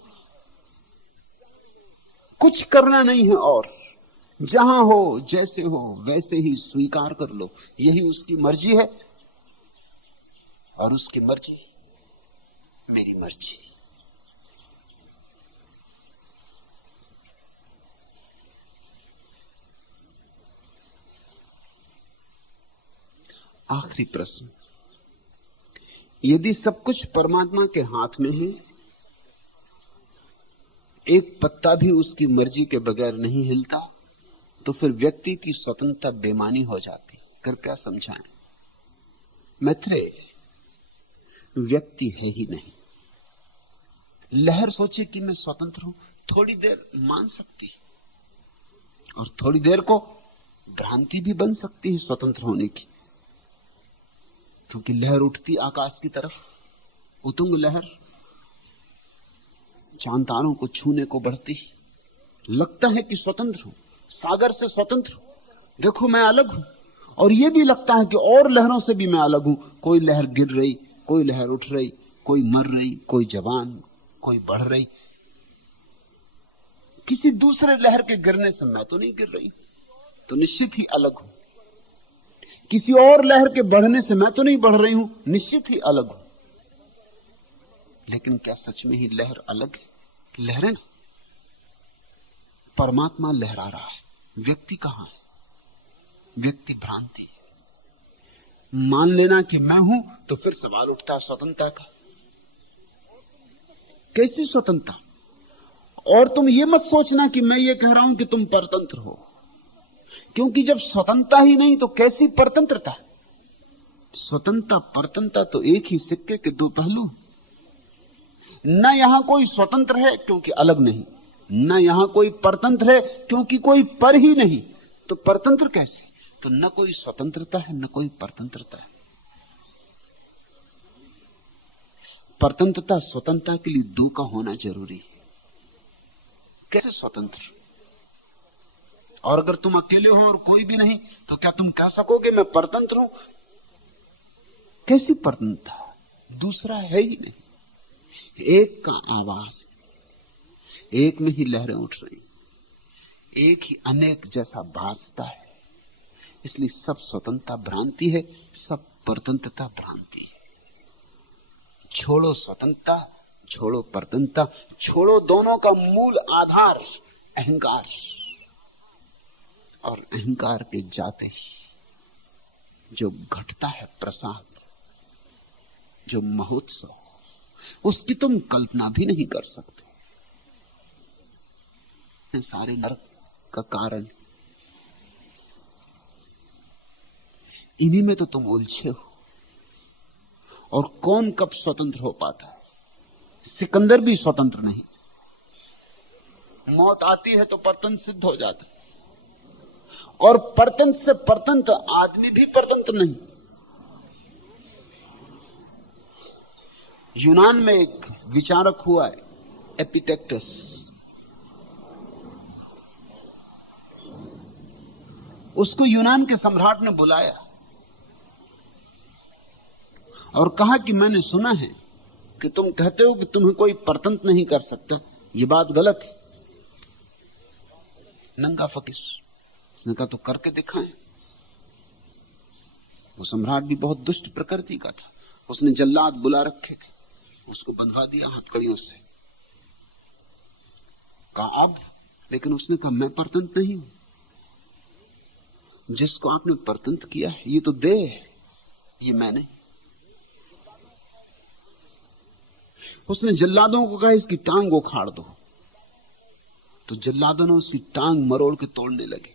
कुछ करना नहीं है और जहां हो जैसे हो वैसे ही स्वीकार कर लो, यही उसकी मर्जी है और उसकी मर्जी मेरी मर्जी। आखिरी प्रश्न, यदि सब कुछ परमात्मा के हाथ में है, एक पत्ता भी उसकी मर्जी के बगैर नहीं हिलता, तो फिर व्यक्ति की स्वतंत्रता बेमानी हो जाती। कृपया समझाएं। मैत्रेय, व्यक्ति है ही नहीं। लहर सोचे कि मैं स्वतंत्र हूं, थोड़ी देर मान सकती और थोड़ी देर को भ्रांति भी बन सकती है स्वतंत्र होने की, क्योंकि लहर उठती आकाश की तरफ, उतुंग लहर चांद को छूने को बढ़ती, लगता है कि स्वतंत्र हूं, सागर से स्वतंत्र हूं, देखो मैं अलग हूं। और यह भी लगता है कि और लहरों से भी मैं अलग हूं। कोई लहर गिर रही, कोई लहर उठ रही, कोई मर रही, कोई जवान, कोई बढ़ रही। किसी दूसरे लहर के गिरने से मैं तो नहीं गिर रही, तो निश्चित ही अलग हूं। किसी और लहर के बढ़ने से मैं तो नहीं बढ़ रही हूं, निश्चित ही अलग हूं। लेकिन क्या सच में ही लहर अलग है? लहरें, परमात्मा लहरा रहा है, व्यक्ति कहां है? व्यक्ति भ्रांति है। मान लेना कि मैं हूं तो फिर सवाल उठता है स्वतंत्रता का। कैसी स्वतंत्रता? और तुम ये मत सोचना कि मैं ये कह रहा हूं कि तुम परतंत्र हो, क्योंकि जब स्वतंत्रता ही नहीं तो कैसी परतंत्रता? स्वतंत्रता परतंत्रता तो एक ही सिक्के के दो पहलू। न यहां कोई स्वतंत्र है क्योंकि अलग नहीं, न यहां कोई परतंत्र है क्योंकि कोई पर ही नहीं। तो परतंत्र कैसे? तो न कोई स्वतंत्रता है न कोई परतंत्रता है। परतंत्रता स्वतंत्रता के लिए दो का होना जरूरी है। कैसे स्वतंत्र? और अगर तुम अकेले हो और कोई भी नहीं, तो क्या तुम कह सकोगे मैं परतंत्र हूं? कैसी परतंत्रता? दूसरा है ही नहीं। एक का आवाज, एक में ही लहरें उठ रही, एक ही अनेक जैसा भासता है। इसलिए सब स्वतंत्रता भ्रांति है, सब परतंत्रता भ्रांति है। छोड़ो स्वतंत्रता, छोड़ो परतंत्रता, छोड़ो दोनों का मूल आधार अहंकार। और अहंकार के जाते ही जो घटता है प्रसाद, जो महोत्सव, उसकी तुम कल्पना भी नहीं कर सकते। सारे नरक का कारण इन्हीं में तो तुम उलझे हो। और कौन कब स्वतंत्र हो पाता है? सिकंदर भी स्वतंत्र नहीं। मौत आती है तो परतंत्र सिद्ध हो जाता है, और परतंत्र से परतंत्र आदमी भी परतंत्र नहीं। यूनान में एक विचारक हुआ है एपिटेक्टस, उसको यूनान के सम्राट ने बुलाया और कहा कि मैंने सुना है कि तुम कहते हो कि तुम्हें कोई परतंत्र नहीं कर सकता, यह बात गलत है। नंगा फकीर, उसने कहा तो करके दिखाएं। वो सम्राट भी बहुत दुष्ट प्रकृति का था, उसने जल्लाद बुला रखे थे, उसको बंधवा दिया हथकड़ियों से। कहा अब, लेकिन उसने कहा मैं परतंत्र नहीं हूं। जिसको आपने परतंत्र किया है ये तो देह है, ये मैं नहीं। उसने जल्लादों को कहा इसकी टांग उखाड़ दो, तो जल्लादों ने उसकी टांग मरोड़ के तोड़ने लगे।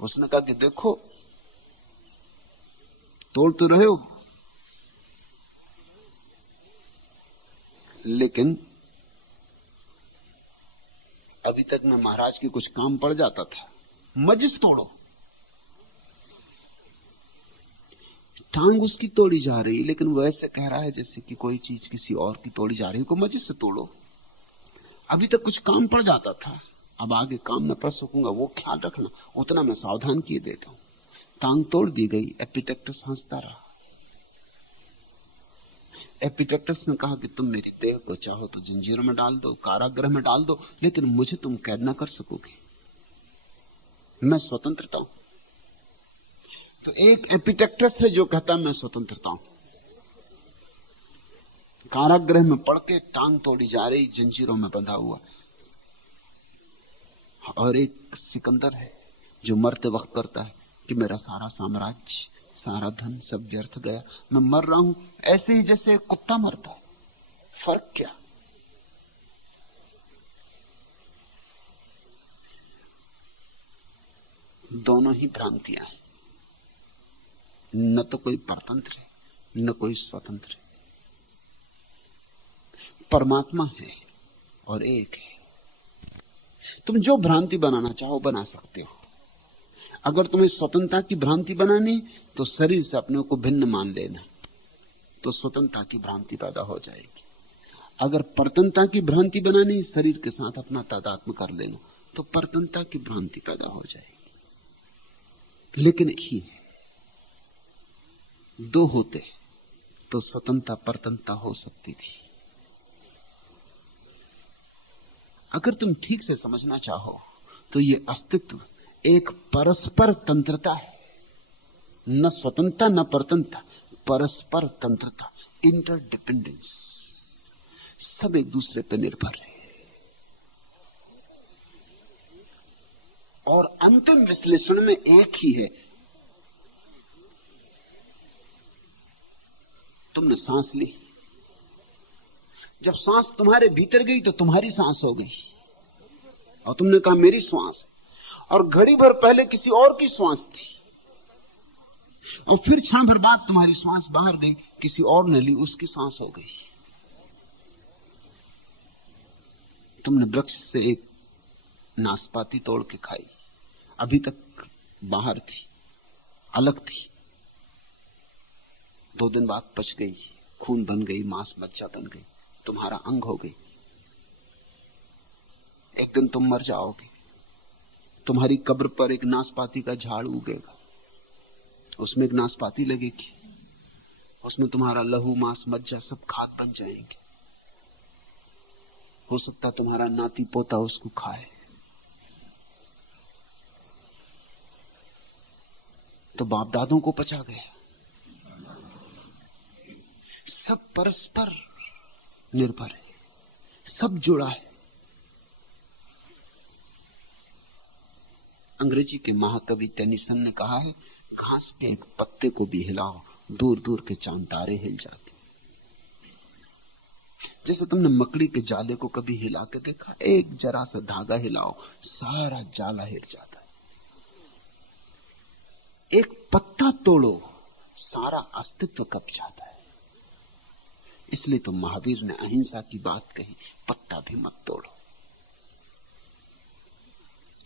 उसने कहा कि देखो तोड़ तो रहे हो, लेकिन अभी तक मैं महाराज के कुछ काम पड़ जाता था, मजिस तोड़ो। टांग उसकी तोड़ी जा रही, लेकिन वो ऐसे कह रहा है जैसे कि कोई चीज किसी और की तोड़ी जा रही है, को मजिस से तोड़ो। अभी तक कुछ काम पड़ जाता था, अब आगे काम न कर सकूंगा, वो ख्याल रखना, उतना मैं सावधान किए देता हूं। टांग तोड़ दी गई, एपिटेक्टस हंसता रहा। एपिटेक्टस ने कहा कि तुम मेरी देह को चाहो तो जंजीरों में डाल दो, कारागृह में डाल दो, लेकिन मुझे तुम कैद ना कर सकोगे, मैं स्वतंत्रता हूं। तो एक एपिटेक्टस है जो कहता मैं स्वतंत्रता हूं, कारागृह में पड़ के टांग तोड़ी जा रही, जंजीरों में बंधा हुआ। और एक सिकंदर है जो मरते वक्त करता है कि मेरा सारा साम्राज्य, सारा धन सब व्यर्थ गया, मैं मर रहा हूं ऐसे ही जैसे एक कुत्ता मरता है। फर्क क्या? दोनों ही भ्रांतियां हैं। न तो कोई परतंत्र है न कोई स्वतंत्र है। परमात्मा है और एक है। तुम जो भ्रांति बनाना चाहो बना सकते हो। अगर तुम्हें स्वतंत्रता की भ्रांति बनानी तो शरीर से अपने को भिन्न मान लेना, तो स्वतंत्रता की भ्रांति पैदा हो जाएगी। अगर परतंत्रता की भ्रांति बनानी, शरीर के साथ अपना तादात्म्य कर लेना, तो परतंत्रता की भ्रांति पैदा हो जाएगी। लेकिन एक ही है, दो होते तो स्वतंत्रता परतंत्रता हो सकती थी। अगर तुम ठीक से समझना चाहो तो ये अस्तित्व एक परस्पर तंत्रता है, न स्वतंत्रता न परतंत्रता, परस्पर तंत्रता, इंटरडिपेंडेंस। सब एक दूसरे पर निर्भर है। और अंतिम विश्लेषण में एक ही है। तुमने सांस ली, जब सांस तुम्हारे भीतर गई तो तुम्हारी सांस हो गई, और तुमने कहा मेरी श्वास, और घड़ी भर पहले किसी और की श्वास थी, और फिर क्षण भर बाद तुम्हारी श्वास बाहर गई, किसी और ने ली, उसकी सांस हो गई। तुमने वृक्ष से एक नाशपाती तोड़ के खाई, अभी तक बाहर थी, अलग थी, 2 दिन बाद पच गई, खून बन गई, मांस मज्जा बन गई, तुम्हारा अंग हो गई। एक दिन तुम मर जाओगे, तुम्हारी कब्र पर एक नाशपाती का झाड़ उगेगा, उसमें एक नाशपाती लगेगी, उसमें तुम्हारा लहू मांस मज्जा सब खाद बन जाएंगे। हो सकता तुम्हारा नाती पोता उसको खाए। तो बाप दादों को पचा गया। सब परस्पर निर्भर है, सब जुड़ा है। अंग्रेजी के महाकवि टेनिसन ने कहा है, घास के एक पत्ते को भी हिलाओ, दूर दूर के चांद तारे हिल जाते। जैसे तुमने मकड़ी के जाले को कभी हिला के देखा? एक जरा सा धागा हिलाओ, सारा जाला हिल जाता है। एक पत्ता तोड़ो, सारा अस्तित्व कब जाता है। इसलिए तो महावीर ने अहिंसा की बात कही, पत्ता भी मत तोड़ो,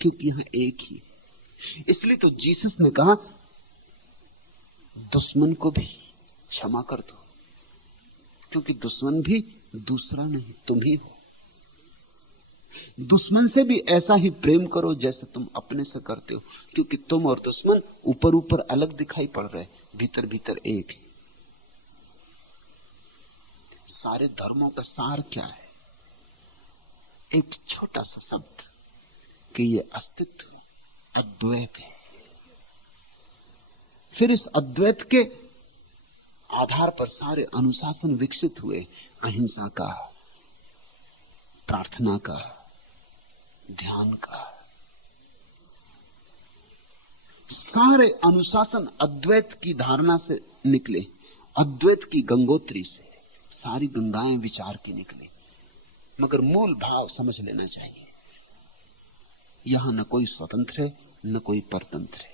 क्योंकि यहां एक ही। इसलिए तो जीसस ने कहा, दुश्मन को भी क्षमा कर दो, क्योंकि दुश्मन भी दूसरा नहीं, तुम ही हो। दुश्मन से भी ऐसा ही प्रेम करो जैसे तुम अपने से करते हो, क्योंकि तुम और दुश्मन ऊपर ऊपर अलग दिखाई पड़ रहे, भीतर भीतर एक है। सारे धर्मों का सार क्या है? एक छोटा सा शब्द कि ये अस्तित्व अद्वैत है। फिर इस अद्वैत के आधार पर सारे अनुशासन विकसित हुए, अहिंसा का, प्रार्थना का, ध्यान का। सारे अनुशासन अद्वैत की धारणा से निकले, अद्वैत की गंगोत्री से सारी गंगाएं विचार की निकली। मगर मूल भाव समझ लेना चाहिए, यहां न कोई स्वतंत्र है न कोई परतंत्र है।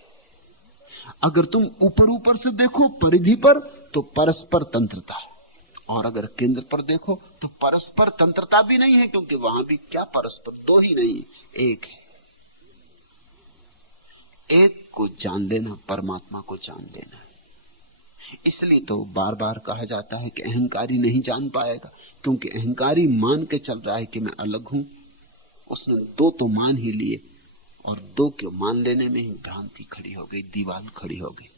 अगर तुम ऊपर ऊपर से देखो परिधि पर तो परस्पर तंत्रता, और अगर केंद्र पर देखो तो परस्पर तंत्रता भी नहीं है, क्योंकि वहां भी क्या परस्पर, दो ही नहीं, एक है। एक को जान लेना, परमात्मा को जान लेना। इसलिए तो बार बार कहा जाता है कि अहंकारी नहीं जान पाएगा, क्योंकि अहंकारी मान के चल रहा है कि मैं अलग हूं उसने दो तो मान ही लिए, और दो के मान लेने में ही भ्रांति खड़ी हो गई, दीवार खड़ी हो गई।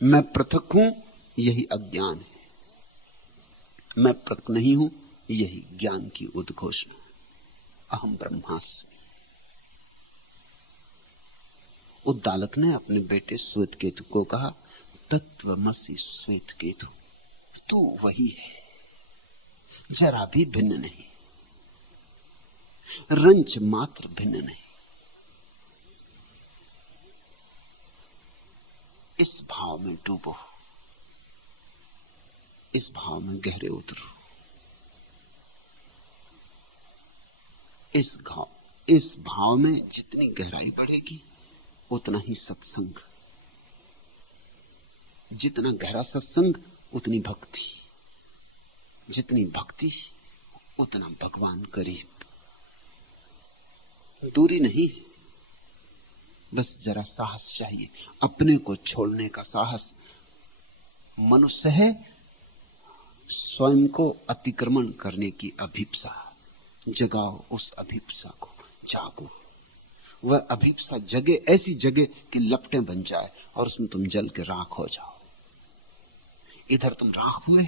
मैं पृथक हूं, यही अज्ञान है। मैं पृथक नहीं हूं, यही ज्ञान की उद्घोषणा। अहम ब्रह्मास्मि। उद्दालक ने अपने बेटे श्वेत केतु को कहा, तत्वमसि श्वेत केतु, तू वही है, जरा भी भिन्न नहीं, रंच मात्र भिन्न नहीं। इस भाव में डूबो, इस भाव में गहरे उतरो। इस भाव में जितनी गहराई बढ़ेगी उतना ही सत्संग, जितना गहरा सत्संग उतनी भक्ति, जितनी भक्ति उतना भगवान करीब। दूरी नहीं, बस जरा साहस चाहिए, अपने को छोड़ने का साहस। मनुष्य है स्वयं को अतिक्रमण करने की अभिप्सा, जगाओ उस अभिप्सा को, जागो। वह अभिप्सा जगे, ऐसी जगे कि लपटें बन जाए और उसमें तुम जल के राख हो जाओ। इधर तुम राख हुए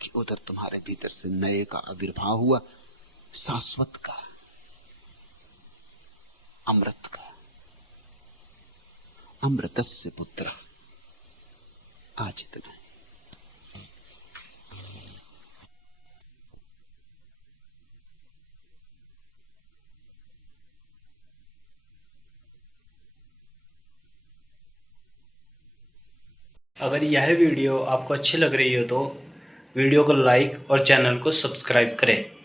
कि उधर तुम्हारे भीतर से नए का आविर्भाव हुआ, शाश्वत का, अमृत का। अमृतस्य पुत्र। आज इतना है। अगर यह वीडियो आपको अच्छी लग रही हो तो वीडियो को लाइक और चैनल को सब्सक्राइब करें।